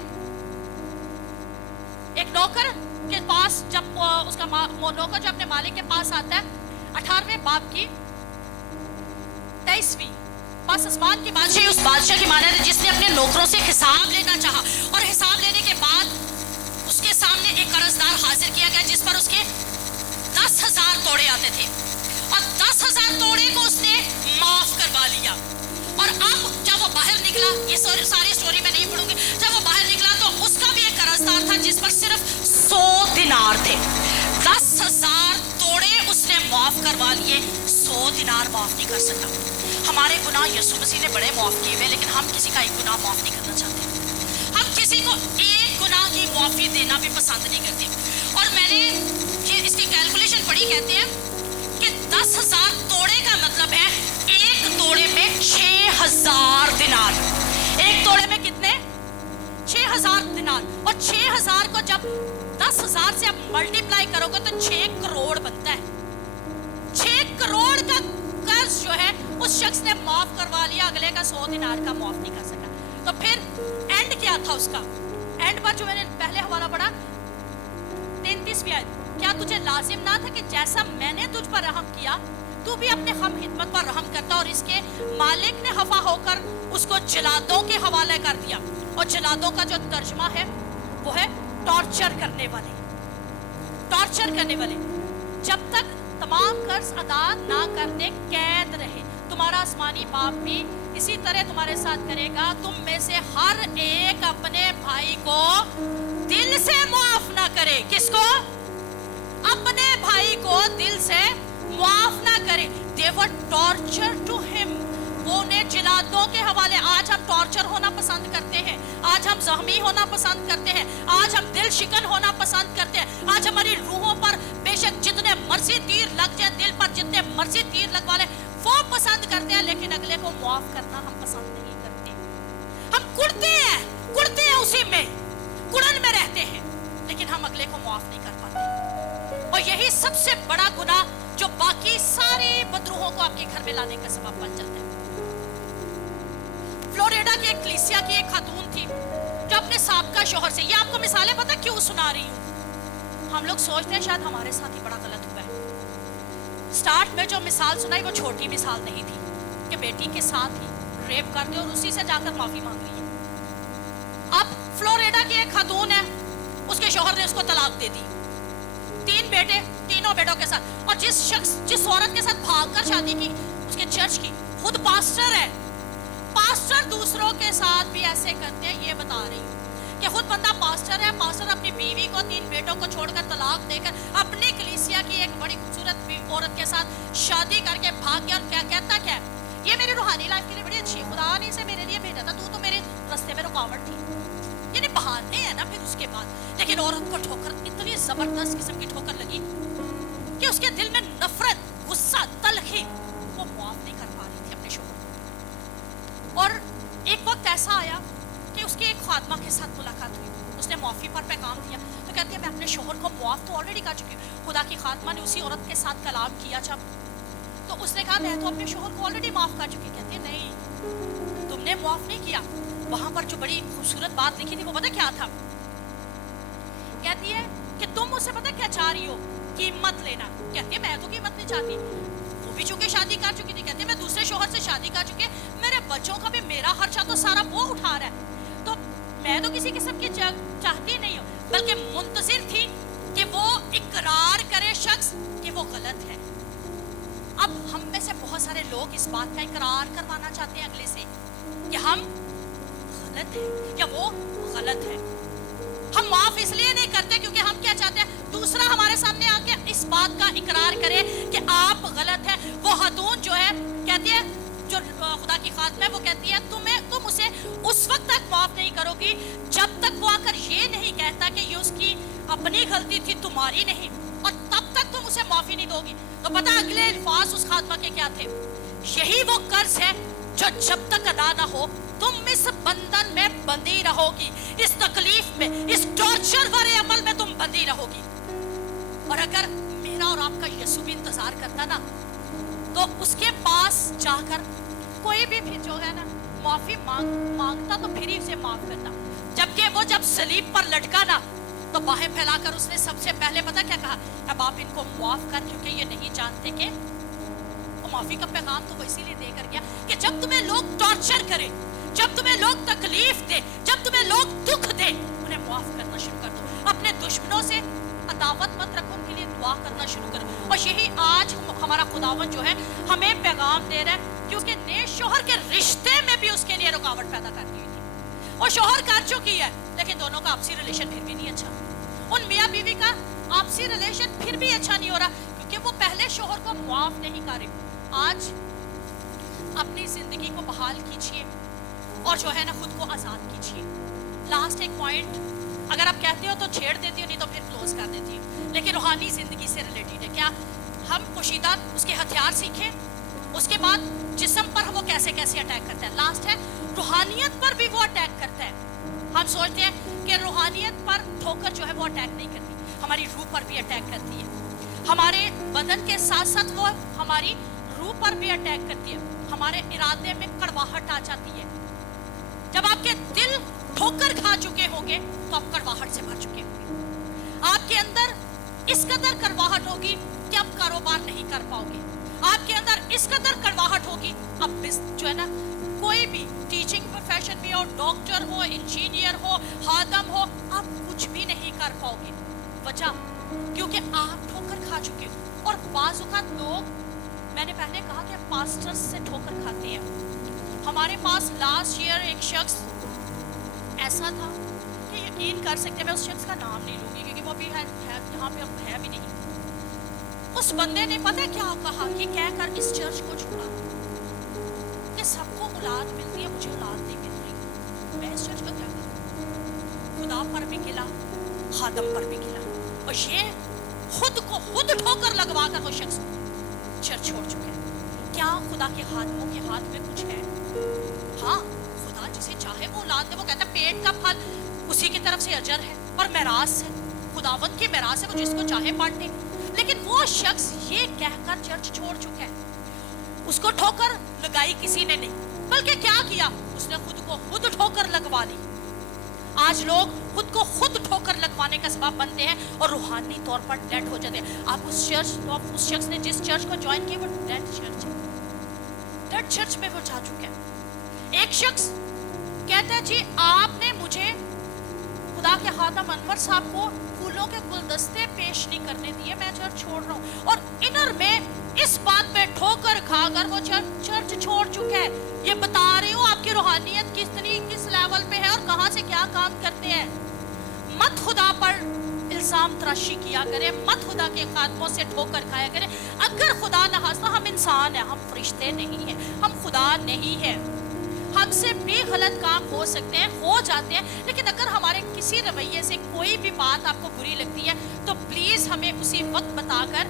ایک نوکر کے پاس, جب اس کا نوکر جو اپنے مالک کے پاس آتا ہے, 18ویں باب کی 23ویں, بس آسمان کی بادشاہ اس بادشاہ کی مانند ہے جس نے اپنے نوکروں سے حساب لینا چاہا, اور حساب لینے کے بعد اس کے سامنے ایک قرضدار حاضر کیا گیا جس پر اس کے 10,000 توڑے آتے تھے, اور 10,000 توڑے کو اس نے معاف کروا لیا. اور اب جب وہ باہر نکلا, یہ ساری سٹوری میں نہیں پڑھوں گی, جب وہ باہر نکلا تو اس کا بھی ایک قرضدار تھا جس پر صرف 100 دینار تھے. 10,000 توڑے اس نے معاف کروا لیے, 100 دینار معاف نہیں کر سکا. ہمارے گناہ یسوع مسیح نے بڑے معاف کیے ہوئے, لیکن ہم کسی کا ایک گناہ معاف نہیں کرنا چاہتے. ہم کسی کو ایک گناہ کی معافی دینا بھی پسند نہیں کرتے. اور میں نے اس کی کیلکولیشن پڑھی, کہتے ہیں کہ 10,000 توڑے کا مطلب ہے ایک 6,000 दिनार। एक तोड़े में कितने? 6,000 दिनार। और 6,000 को जब 10,000 से आप मल्टीप्लाई करोगे तो 6 करोड़ बनता है। 6 करोड़ का कर्ज जो है उस शख्स ने माफ करवा लिया, अगले का 100 दिनार का माफ नहीं कर सका। तो फिर एंड क्या था उसका? एंड पर जो मैंने पहले हवाला पढ़ा 33वीं आयत, क्या तुझे लाजिम ना था कि जैसा मैंने तुझ पर रहम किया तू भी अपने हम हिदमत पर रहम करता? और इसके मालिक ने खफा होकर उसको जलादों के हवाले कर दिया। और जलादों का जो तर्जमा है वो है टॉर्चर करने वाले। टॉर्चर करने वाले जब तक तमाम कर्ज अदा ना करते कैद रहे। तुम्हारा आसमानी बाप भी इसी तरह तुम्हारे साथ करेगा। तुम में से हर एक अपने भाई को दिल से माफ ना करे। किसको? अपने भाई को दिल से माफ ना करे। They were torture to him। वो उन्हें जिलादों के हवाले। आज हम टॉर्चर होना पसंद करते हैं, आज हम जख्मी होना पसंद करते हैं, आज हम दिल शिकन होना पसंद करते हैं, आज हमारी रूहों पर बेशक जितने मर्जी तीर लग जाए, दिल पर जितने मर्जी तीर लगवा ले वो पसंद करते हैं, लेकिन अगले को माफ करना हम पसंद नहीं करते। हम कुड़ते हैं उसी में, कुड़न में रहते हैं, लेकिन हम अगले को माफ नहीं कर पाते। और यही सबसे बड़ा गुनाह जो बाकी सारे बदरूहों को आपके घर में लाने का सबब बन जाता है। फ्लोरिडा की एक कलीसिया की एक खातून थी जो अपने साबका शोहर से, ये आपको मिसालें पता क्यों सुना रही हूँ? हम लोग सोचते हैं शायद हमारे साथ ही बड़ा गलत हुआ है। स्टार्ट में जो मिसाल सुनाई वो छोटी मिसाल नहीं थी कि बेटी के साथ ही रेप कर दिया और उसी से जाकर माफी मांग ली है। अब फ्लोरिडा की एक खातून है, उसके शोहर ने उसको तलाक दे दी, 3 बेटे, तीनों बेटों के साथ। और जिस औरत के साथ भागकर शादी की उसके चर्च की खुद पास्टर है। पास्टर दूसरों के साथ भी ऐसे करते हैं। ये बता रही हूँ कि खुद बंदा पास्टर है, पास्टर अपनी बीवी को 3 बेटों को छोड़कर तलाक देकर अपनी कलीसिया की एक बड़ी खूबसूरत औरत के साथ शादी करके भाग गया। और क्या कहता क्या है? ये मेरी रूहानी लाइफ के लिए बड़ी अच्छी है, खुदा ने इसे मेरे लिए भेजा था, तू तो मेरे रास्ते में रुकावट थी। यानी बहाने हैं ना। फिर उसके बाद लेकिन औरत को ठोकर, इतनी जबरदस्त किस्म की ठोकर लगी कि उसके दिल में नफरत, गुस्सा, तलखी, वो माफ नहीं कर पा रही थी अपने शोहर को। और एक वक्त ऐसा आया कि उसकी एक खातमा के साथ मुलाकात हुई, उसने माफी पर पैगाम दिया। तो कहती है मैं अपने शोहर को माफ तो ऑलरेडी कर चुकी हूँ। खुदा की खातमा ने उसी औरत के साथ कलाम किया जब, तो उसने कहा मैं तो अपने शोहर को ऑलरेडी माफ कर चुकी। कहती है नहीं, तुमने माफ नहीं किया। वहां पर जो बड़ी खूबसूरत बात लिखी थी वो पता क्या था? कहती है कि तुम मुझसे पता क्या चाह रही हो? कीमत लेना। कहती है मैं तो कीमत नहीं चाहती, वो भी चूंकि शादी कर चुकी थी। कहती है मैं दूसरे शोहर से शादी कर चुकी, मेरे बच्चों का भी मेरा खर्चा तो सारा वो उठा रहा है, तो मैं तो किसी किस्म की चाहती नहीं हूँ, बल्कि मुंतजिर थी कि वो इकरार करे शख्स कि वो गलत है। अब हम में से बहुत सारे लोग इस बात का इकरार करवाना चाहते हैं अगले से कि हम गलत है या वो गलत है। हम माफ इसलिए नहीं करते क्योंकि हम क्या चाहते हैं, दूसरा हमारे सामने आके इस बात का इकरार करे कि आप गलत है। वो खातून जो है कहती है, जो खुदा की खातमा है, वो कहती है तुम उसे उस वक्त तक माफ नहीं करोगी जब तक वो आकर ये नहीं कहता कि ये उसकी अपनी गलती थी, तुम्हारी नहीं, और तब तक तुम उसे माफी नहीं दोगी। तो पता अगले अल्फाज उस खातमा के क्या थे? यही वो कर्ज है जो जब तक अदा ना हो तुम इस बंधन में बंधी रहोगी, इस तकलीफ में, इस टॉर्चर भरे अमल में तुम बंधी रहोगी। और अगर मेरा और आपका यीशु भी इंतजार करता ना, तो उसके पास जाकर कोई भी फिर जो है ना माफी मांगता तो फिर ही उसे माफ करता। जबकि वो जब सलीब पर लटका ना, तो बाहें फैलाकर उसने सबसे पहले पता क्या कहा? अब आप इनको माफ कर, क्योंकि ये नहीं जानते कि माफी का पैगाम तो वो इसीलिए देकर गया कि जब तुम्हें लोग टॉर्चर करें, जब तुम्हें लोग तकलीफ दे, जब तुम्हें लोग दुख दे, उन्हें माफ करना शुरू कर दो। अपने दुश्मनों से अदावत मत रखो, उनके लिए दुआ करना शुरू करो। और यही आज हमारा खुदावन जो है हमें पैगाम दे रहा है कि उसके नए शोहर के रिश्ते में भी उसके लिए रुकावट पैदा कर दी हुई थी। और शोहर कर चुकी है, लेकिन दोनों का आपसी रिलेशन फिर भी नहीं अच्छा। उन मियाँ बीवी का आपसी रिलेशन फिर भी अच्छा नहीं हो रहा, क्योंकि वो पहले शोहर को माफ नहीं कर रही। आज अपनी जिंदगी को बहाल कीजिए और जो है ना खुद को आजाद कीजिए। लास्ट एक पॉइंट अगर आप कहते हो तो छेड़ देती हो, नहीं तो फिर क्लोज कर देती हो, लेकिन रूहानी जिंदगी से रिलेटेड है। क्या हम पोशीदा उसके हथियार सीखें? اس کے بعد جسم پر وہ کیسے کیسے اٹیک کرتا ہے. لاسٹ ہے روحانیت پر بھی وہ اٹیک کرتا ہے. ہم سوچتے ہیں کہ روحانیت پر ٹھوکر جو ہے وہ اٹیک نہیں کرتی, ہماری روح پر بھی اٹیک کرتی ہے. ہمارے بدن کے ساتھ ساتھ وہ ہماری روح پر بھی اٹیک کرتی ہے. ہمارے ارادے میں کڑواہٹ آ جاتی ہے. جب آپ کے دل ٹھوکر کھا چکے ہوں گے تو آپ کڑواہٹ سے بھر چکے ہوں گے. آپ کے اندر اس قدر کڑواہٹ ہوگی کہ آپ کاروبار نہیں کر پاؤ گے. آپ کے اندر اس قدر کڑواہٹ ہوگی, اب جو ہے نا کوئی بھی ٹیچنگ پروفیشن میں ہو, ڈاکٹر ہو, انجینئر ہو, خادم ہو, آپ کچھ بھی نہیں کر پاؤ گے. وجہ کیونکہ آپ ٹھوکر کھا چکے ہو. اور بعض اوقات لوگ, میں نے پہلے کہا کہ پاسٹر سے ٹھوکر کھاتے ہیں. ہمارے پاس لاسٹ ایئر ایک شخص ایسا تھا کہ یقین کر سکتے, میں اس شخص کا نام نہیں لوں گی کیونکہ وہ ابھی یہاں پہ اب ہے بھی نہیں. اس بندے نے پتہ کیا کہا, یہ کہہ کر اس چرچ کو چھوڑا کہ سب کو اولاد ملتی ہے, مجھے اولاد نہیں مل رہی, میں اس چرچ کا کیا کروں. خدا پر بھی گلا, خادم پر بھی گلا, اور یہ خود کو خود ٹھوکر لگوا کر وہ شخص چرچ چھوڑ چکے ہیں. کیا خدا کے خادموں کے ہاتھ میں کچھ ہے؟ ہاں, خدا جسے چاہے وہ اولاد دے. وہ کہتا ہے پیٹ کا پھل اسی کی طرف سے اجر ہے اور میراث ہے, خداوند کی میراث ہے, وہ جس کو چاہے بانٹ دے. لیکن وہ شخص یہ کہہ کر چرچ چھوڑ چکا ہے. اس کو ٹھوکر لگائی کسی نے نہیں, بلکہ کیا کیا, اس نے خود کو خود ٹھوکر لگوا لی. آج لوگ خود کو خود ٹھوکر لگوانے کا سبب بنتے ہیں اور روحانی طور پر ڈیڈ ہو جاتے ہیں. آپ اس شخص نے جس چرچ کو جوائن کیا وہ ڈیڈ چرچ ہے, ڈیڈ چرچ میں وہ جا چکا ہے. ایک شخص کہتا ہے جی آپ نے مجھے خدا کے خادم انور صاحب کو پھولوں کے گلدستے پیش نہیں کرنے دیے, میں چرچ چھوڑ رہا ہوں. اور انر میں اس بات پہ ٹھوکر کھا کر وہ چرچ چھوڑ چکا ہے. یہ بتا رہی ہوں آپ کی روحانیت کس لیول پہ ہے اور کہاں سے کیا کام کرتے ہیں. مت خدا پر الزام تراشی کیا کرے, مت خدا کے خادموں سے ٹھوکر کھایا کرے. اگر خدا نہ خواستہ, ہم انسان ہیں, ہم فرشتے نہیں ہیں, ہم خدا نہیں ہیں, ہم سے بھی غلط کام ہو سکتے ہیں, ہو جاتے ہیں. لیکن اگر ہمارے کسی رویے سے کوئی بھی بات آپ کو بری لگتی ہے تو پلیز ہمیں اسی وقت بتا کر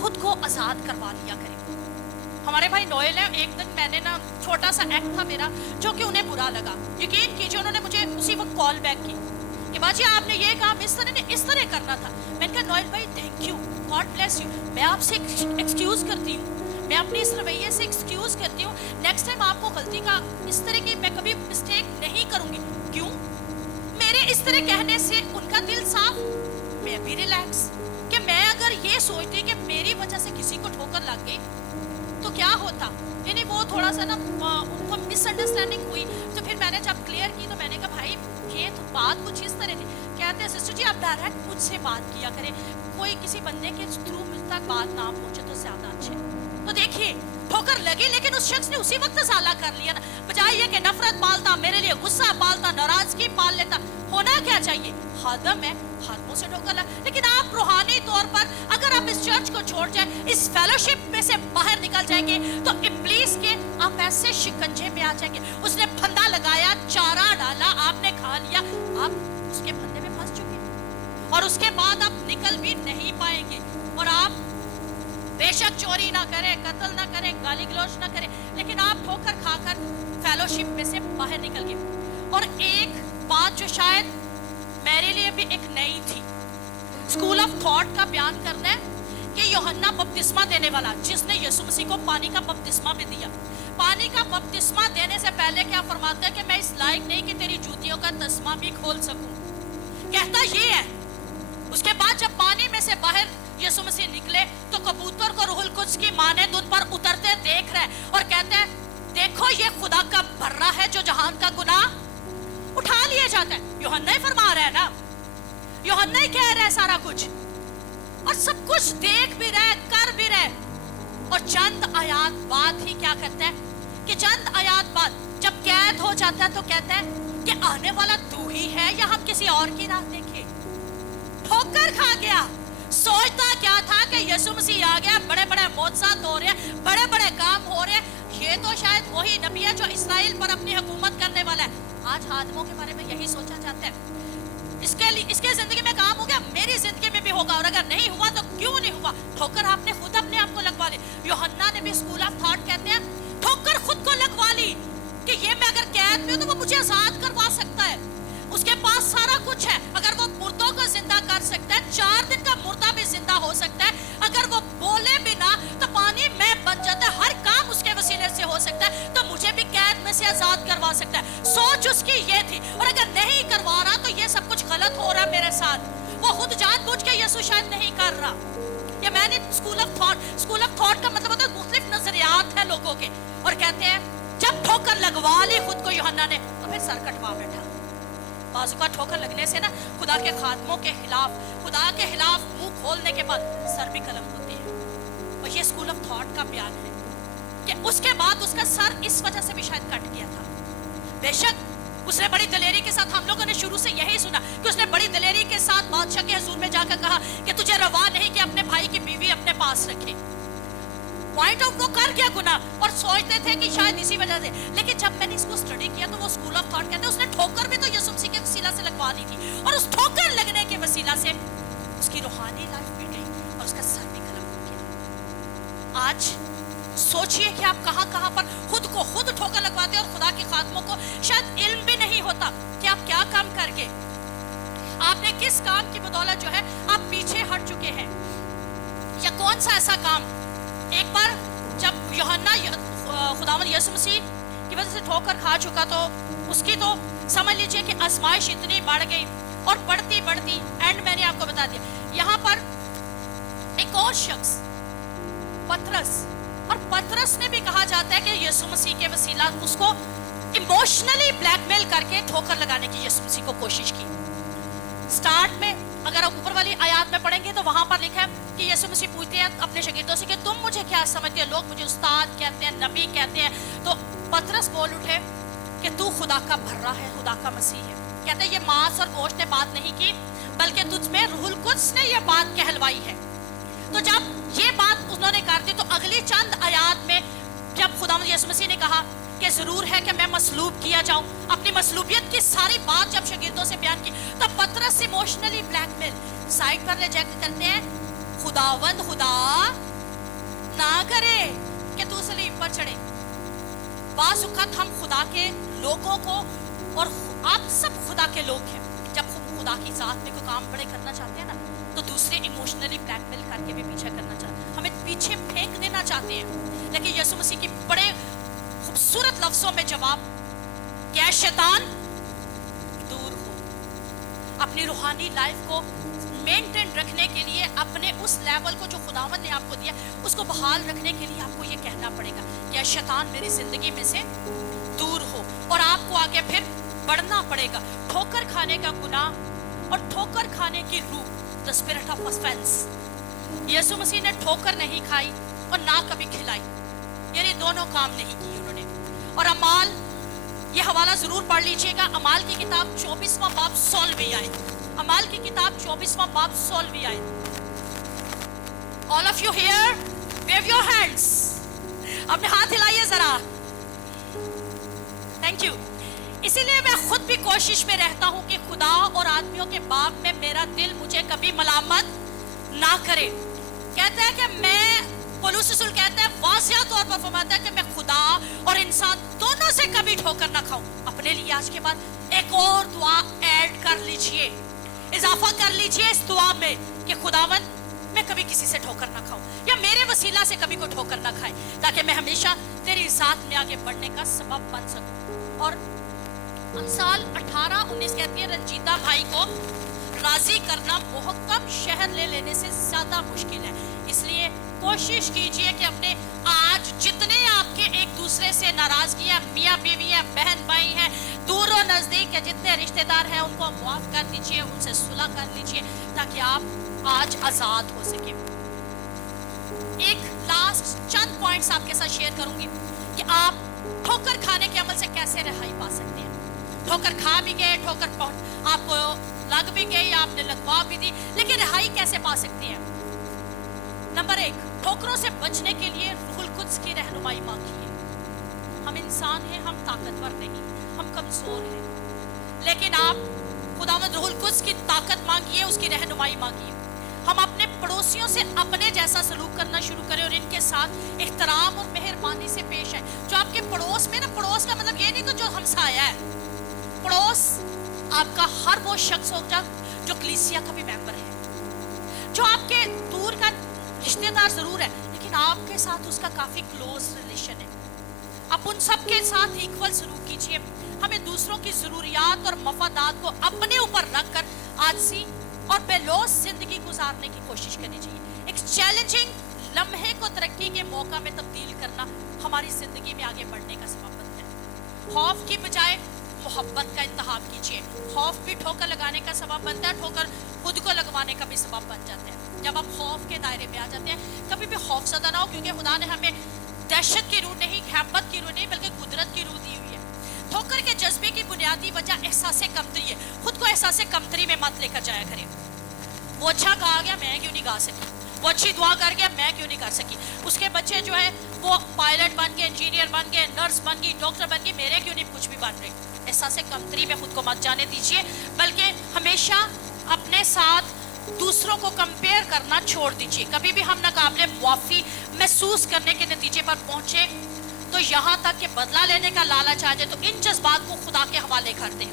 خود کو آزاد کروا لیا کریں. ہمارے بھائی نوئل ہیں, ایک دن میں نے نا چھوٹا سا ایکٹ تھا میرا جو کہ انہیں برا لگا. یقین کیجیے انہوں نے مجھے اسی وقت کال بیک کی کہ باجی آپ نے یہ کام اس طرح کرنا تھا. میں نے کہا نوئل بھائی thank you, God bless you, میں آپ سے ایکسکیوز کرتی ہوں, میں اپنی اس رویے سے ایکسکیوز کرتی ہوں. نیکسٹ ٹائم آپ کو غلطی کا اس طرح کی میں کبھی مسٹیک نہیں کروں گی. کیوں؟ میرے اس طرح کہنے سے ان کا دل صاف, میں بھی ریلیکس. کہ میں اگر یہ سوچتی کہ میری وجہ سے کسی کو ٹھوکر لگ گئی تو کیا ہوتا, یعنی وہ تھوڑا سا نا ان کو مس انڈرسٹینڈنگ ہوئی. تو پھر میں نے جب کلیئر کی تو میں نے کہا بھائی یہ تو بات کچھ اس طرح تھی. کہتے ہیں سسٹر جی آپ ڈائریکٹ مجھ سے بات کیا کریں, کوئی کسی بندے کے تھرو مجھ تک بات نہ پہنچے تو زیادہ اچھے. تو دیکھیے ٹھوکر لگی لیکن اس شخص نے اسی وقت ازالہ کر لیا نا, بجائے یہ کہ نفرت پالتا, میرے لیے غصہ پالتا, ناراضگی پال لیتا. ہونا کیا چاہیے, خادم ہے, خادموں سے ٹھوکر لگا. لیکن آپ روحانی طور پر اگر آپ اس چرچ کو چھوڑ جائیں, اس فیلوشپ میں سے باہر نکل جائیں گے تو ابلیس کے آپ ایسے شکنجے میں آ جائیں گے. اس نے پھندا لگایا, چارہ ڈالا, آپ نے کھا لیا, آپ اس کے پھندے میں پھنس چکے اور اس کے بعد آپ نکل بھی نہیں پائیں گے. اور آپ بے شک چوری نہ کریں, قتل نہ کریں, گالی گلوچ نہ کریں, لیکن آپ ٹھوکر کھا کر فیلوشپ میں سے باہر نکل گئے. اور ایک بات جو شاید میرے لیے بھی ایک نئی تھی, اسکول آف تھاٹ کا بیان کرنا ہے کہ یوحنا بپتسمہ دینے والا جس نے یسوع مسیح کو پانی کا بپتسمہ بھی دیا, پانی کا بپتسمہ دینے سے پہلے کیا فرماتا ہے کہ میں اس لائق نہیں کہ تیری جوتیوں کا تسمہ بھی کھول سکوں. کہتا یہ ہے. اس کے بعد جب پانی میں سے باہر یسوع مسیح نکلے تو کبوتر کو روح القدس کی مانند ان پر اترتے دیکھ رہے اور کہتے ہیں دیکھو یہ خدا کا بھرا ہے جو جہان کا گناہ اٹھا لیا جاتا ہے. یوحنا ہی فرما رہا ہے نا, یوحنا ہی کہہ رہا ہے سارا کچھ, اور سب کچھ دیکھ بھی رہے, کر بھی رہے. اور چند آیات بعد ہی کیا کرتا ہے کہ چند آیات بعد جب قید ہو جاتا ہے تو کہتا ہے کہ آنے والا تو ہی ہے یا ہم کسی اور کی راہ دیکھیں. ٹھوکر کھا گیا. سوچتا کیا تھا کہ یسوع مسیح آ گیا, بڑے بڑے معجزات ہو رہے ہیں, بڑے بڑے کام ہو رہے ہیں, یہ تو شاید وہی نبی ہے جو اسرائیل پر اپنی حکومت کرنے والا ہے. آج خادموں کے بارے میں یہی سوچا جاتا ہے, اس کے زندگی میں کام ہو گیا, میری زندگی میں بھی ہوگا, اور اگر نہیں ہوا تو کیوں نہیں ہوا. ٹھوکر آپ نے خود اپنے آپ کو لگوا لی. یوحنا نے بھی اسکول آف تھاٹ آزاد کروا سکتا ہے. سوچ اس کی یہ تھی. اور اگر نہیں کروا رہا تو یہ سب کچھ غلط ہو رہا ہے میرے ساتھ. وہ خود جان بوجھ کے یسوع شاید نہیں کر رہا. یہ میں نے اسکول آف تھاٹ کا مطلب ہوتا ہے مختلف نظریات ہیں لوگوں کے, اور کہتے ہیں جب ٹھوکر لگوا لی خود کو یوحنا نے تو پھر سر کٹوا بیٹھا. بازو کا ٹھوکر لگنے سے نا خدا کے خادموں کے خلاف, خدا کے خلاف منہ کھولنے کے بعد سر بھی قلم ہوتے ہیں. اور یہ اسکول آف تھاٹ کا بیان ہے کہ اس کے بعد اس کا سر اس وجہ سے بھی شاید کٹ گیا تھا. بے شک اس نے بڑی دلیری کے ساتھ, ہم لوگوں نے شروع سے یہی سنا کہ اس نے بڑی دلیری کے ساتھ بادشاہ کے حضور میں جا کر کہا کہ تجھے روا نہیں کہ اپنے بھائی کی بیوی اپنے پاس رکھے. پوائنٹ آؤٹ وہ کر گیا گناہ, اور سوچتے تھے کہ شاید اسی وجہ سے. لیکن جب میں نے اس کو اسٹڈی کیا تو وہ اسکول آف تھاٹ کہتے ہیں اس نے ٹھوکر بھی تو یسوع مسیح کے وسیلہ سے لگوا دی تھی, اور اس ٹھوکر لگنے کے وسیلہ سے اس کی روحانی لائف بھی گئی اور اس کا سر بھی قلم ہو گیا. آج سوچئے کہ آپ کہاں کہاں پر خود کو خود ٹھوکر لگواتے ہیں, اور خدا کے خادموں کو شاید علم بھی نہیں ہوتا کہ آپ کیا کام کر کے, آپ نے کس کام کی بدولت جو ہے آپ پیچھے ہٹ چکے ہیں, یا کون سا ایسا کام. ایک بار جب یوحنا خداوند یسوع مسیح کی وجہ سے ٹھوکر کھا چکا تو اس کی تو سمجھ لیجئے کہ آزمائش اتنی بڑھ گئی, اور بڑھتی بڑھتی اینڈ میں نے آپ کو بتا دیا. یہاں پر ایک اور شخص پترس, اور پترس نے بھی کہا جاتا ہے کہ یسوع مسیح کے وسیلہ اس کو ایموشنلی بلیک میل کر کے ٹھوکر لگانے کی یسوع مسیح کو کوشش کی. سٹارٹ میں اگر آپ اوپر والی آیات میں پڑھیں گے تو وہاں پر لکھا ہے کہ یسوع مسیح پوچھتے ہیں اپنے شاگردوں سے کہ تم مجھے کیا سمجھتے ہیں, لوگ مجھے استاد کہتے ہیں, نبی کہتے ہیں. تو پترس بول اٹھے کہ تو خدا کا بھرا ہے, خدا کا مسیح ہے. کہتے ہیں یہ ماس اور گوشت نے بات نہیں کی بلکہ تجھ میں روح القدس نے یہ بات کہلوائی ہے. تو جب یہ بات انہوں نے کر دی تو اگلی چند آیات میں جب خداوند یسوع مسیح نے کہا کہ ضرور ہے کہ میں مصلوب کیا جاؤں, اپنی مصلوبیت کی ساری بات جب شاگردوں سے بیان کی تو پترس ایموشنلی بلیک میل سائڈ پر ریجیکٹ کرتے ہیں. خداوند خدا نہ کرے کہ تو صلیب پر چڑھے. بعض اوقات ہم خدا کے لوگوں کو, اور آپ سب خدا کے لوگ ہیں, جب خدا کی ذات میں کوئی کام بڑے کرنا چاہتے ہیں نا تو دوسرے ایموشنلی بلیک میل کر کے بھی پیچھے کرنا چاہتے ہیں, ہمیں پیچھے پھینک دینا چاہتے ہیں. لیکن یسوع مسیح کی بڑے خوبصورت لفظوں میں جواب کیا, شیطان دور ہو. اپنی روحانی لائف کو مینٹین رکھنے کے لیے, اپنے اس لیول کو جو خداوند نے آپ کو دیا اس کو بحال رکھنے کے لیے آپ کو یہ کہنا پڑے گا کہ شیطان میری زندگی میں سے دور ہو, اور آپ کو آگے پھر بڑھنا پڑے گا. ٹھوکر کھانے کا گناہ اور ٹھوکر کھانے کی روح, the spirit of offense. یسوع مسیح نے ٹھوکر نہیں کھائی اور نہ کبھی کھلائی, یعنی دونوں کام نہیں کیے انہوں نے. اور اعمال, یہ حوالہ ضرور پڑھ لیجئے گا, اعمال کی کتاب 24واں باب 16ویں آیت, اعمال کی کتاب 24واں باب 16ویں آیت. all of you here wave your hands, اپنے ہاتھ ہلائیے ذرا. Thank you. اسی لیے میں خود بھی کوشش میں رہتا ہوں کہ خدا اور آدمیوں کے باب میں میرا دل مجھے کبھی ملامت نہ کرے. کہتا ہے کہ میں, پولس رسول کہتا ہے, واضح طور پر فرماتا ہے کہ میں خدا اور انسان دونوں سے کبھی ٹھوکر نہ کھاؤں. اپنے لیے آج کے بعد ایک اور دعا ایڈ کر لیجئے, اضافہ کر لیجئے اس دعا میں کہ خداوند میں کبھی کسی سے ٹھوکر نہ کھاؤں, یا میرے وسیلہ سے کبھی کوئی ٹھوکر نہ کھائے, تاکہ میں ہمیشہ تیری ذات میں آگے بڑھنے کا سبب بن سکوں. اور امثال 18-19 کہتی ہے رنجیدہ بھائی کو راضی کرنا محکم شہر لے لینے سے زیادہ مشکل ہے. اس لیے کوشش کیجئے کہ اپنے آج جتنے آپ کے ایک دوسرے سے ناراضگی ہیں, میاں بیوی ہیں, بہن بھائی ہیں, دور و نزدیک کے جتنے رشتہ دار ہیں ان کو معاف کر دیجئے, ان سے صلح کر لیجئے تاکہ آپ آج آزاد ہو سکیں. ایک لاسٹ چند پوائنٹس آپ کے ساتھ شیئر کروں گی کہ آپ ٹھوکر کھانے کے عمل سے کیسے رہائی پا سکتے ہیں. ٹھوکر کھا بھی گئے, ٹھوکر آپ کو لگ بھی گئی, آپ نے لگوا بھی دی, لیکن رہائی کیسے پا سکتے ہیں. نمبر 1, ٹھوکروں سے بچنے کے لیے روح القدس کی رہنمائی مانگیے. ہم انسان ہیں, ہم طاقتور نہیں, ہم کمزور ہیں, لیکن آپ خداوند روح القدس کی طاقت مانگیے, اس کی رہنمائی مانگیے. ہم اپنے پڑوسیوں سے اپنے جیسا سلوک کرنا شروع کریں اور ان کے ساتھ احترام اور مہربانی سے پیش آئیں. جو آپ کے پڑوس میں نا, پڑوس کا مطلب یہ نہیں کہ جو ہمسایہ ہے, پڑوس آپ کا ہر وہ شخص ہوگا جو کلیسیا کا بھی ممبر ہے, جو آپ کے دور کا رشتہ دار ضرور ہے لیکن آپ کے ساتھ اس کا کافی کلوز ریلیشن ہے. आप उन सब के साथ इक्वल सलूक कीजिए। हमें दूसरों की जरूरियात और मफादात को अपने ऊपर रखकर आलसी और बेलौस जिंदगी गुजारने की कोशिश करनी चाहिए। एक चैलेंजिंग लम्हे को तरक्की के मौका में तब्दील करना हमारी जिंदगी में आगे बढ़ने का सबब बनता है। खौफ की बजाय मोहब्बत का इंतखाब कीजिए। खौफ भी ठोकर लगाने का सबब बनता है, ठोकर खुद को लगवाने का भी सबब बन जाता है। जब हम खौफ के दायरे में आ जाते हैं, कभी भी खौफजदा ना हो, क्योंकि खुदा ने हमें दहशत की रूह नहीं, खैबत की रूह नहीं, बल्कि कुदरत की रूह दी हुई है। ठोकर के जज्बे की बुनियादी वजह एहसास कमतरी है। खुद को एहसास कमतरी में मत लेकर जाया करें। वो अच्छा गा गया, मैं क्यों नहीं गा सकी। वो अच्छी दुआ कर गया, मैं क्यों नहीं कर सकी। उसके बच्चे जो है वो पायलट बन गए, इंजीनियर बन गए, नर्स बन गई, डॉक्टर बन गई, मेरे क्यों नहीं कुछ भी बन रहे। एहसास कमतरी में खुद को मत जाने दीजिए, बल्कि हमेशा अपने साथ दूसरों को कंपेयर करना छोड़ दीजिए। कभी भी हम नाकाबिले मुआफी महसूस करने के नतीजे पर पहुंचे तो यहाँ तक कि बदला लेने का लालच आ जाए, तो इन जज्बात को खुदा के हवाले कर दें।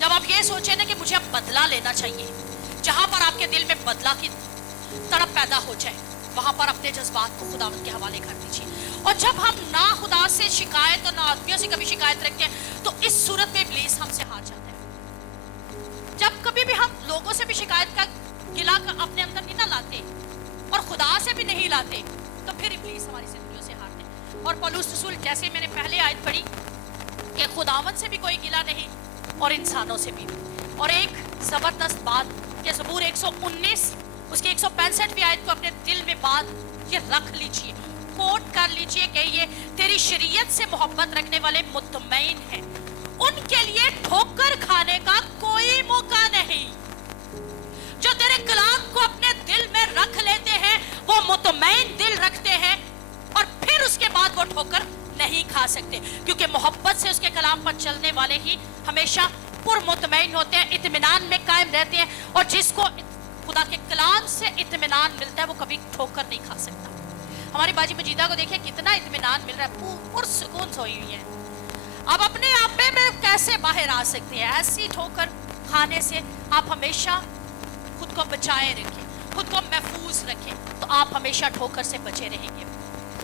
जब आप ये सोचें ना कि मुझे अब बदला लेना चाहिए, जहाँ पर आपके दिल में बदला की तड़प पैदा हो जाए, वहां पर अपने जज्बात को खुदावंद के हवाले कर दीजिए। और जब हम ना खुदा से शिकायत और ना आदमियों से कभी शिकायत रखते हैं, तो इस सूरत में इब्लीस हमसे हार जाता है। जब कभी भी हम लोगों से भी शिकायत का गिला अपने अंदर नहीं ना लाते और खुदा से भी नहीं लाते, तो फिर इब्लीस हमारी जिंदगियों से हारते हैं। और पौलुस रसूल, जैसे मैंने पहले आयत पढ़ी कि खुदावंद से भी कोई गिला नहीं और इंसानों से भी। और एक जबरदस्त बात कि ज़बूर 119 उसकी 165वीं आयत को अपने दिल में बात ये रख लीजिए, कोट कर लीजिए कि ये तेरी शरीयत से मोहब्बत रखने वाले मुतमईन हैं, उनके लिए ठोकर खाने का कोई मौका नहीं। जो तेरे कलाम को अपने दिल में रख लेते हैं वो मुतमईन दिल रखते हैं और फिर उसके बाद वो ठोकर नहीं खा सकते, क्योंकि मोहब्बत से उसके कलाम पर चलने वाले ही हमेशा पुरमुतमईन होते हैं, इत्मीनान में कायम रहते हैं। और जिसको खुदा के कलाम से इत्मीनान मिलता है वो कभी ठोकर नहीं खा सकता। हमारी बाजी मजीदा को देखिए कितना इत्मीनान मिल रहा है, पुरसुकून सोई हुई है। अब अपने आप में कैसे बाहर आ सकते हैं? ऐसी ठोकर खाने से आप हमेशा खुद को बचाए रखें, खुद को महफूज रखें, तो आप हमेशा ठोकर से बचे रहेंगे।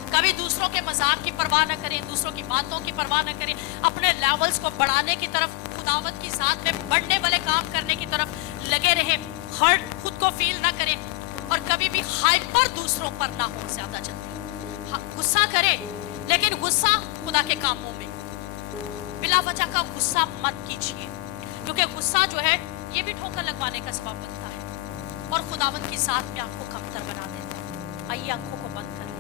कभी दूसरों के मजाक की परवाह न करें, दूसरों की बातों की परवाह न करें, अपने लेवल्स को बढ़ाने की तरफ, खुदावत की साथ में बढ़ने वाले काम करने की तरफ लगे रहें। हर्ट खुद को फील ना करें और कभी भी हाइपर दूसरों पर ना हो ज्यादा जल्दी। गुस्सा करें, लेकिन गुस्सा खुदा के कामों में, बिला वजह का गुस्सा मत कीजिए, क्योंकि गुस्सा जो है ये भी ठोकर लगवाने का सबब बनता है और खुदावंद की साथ में आपको कमतर बना देता है। आइए आंखों को बंद कर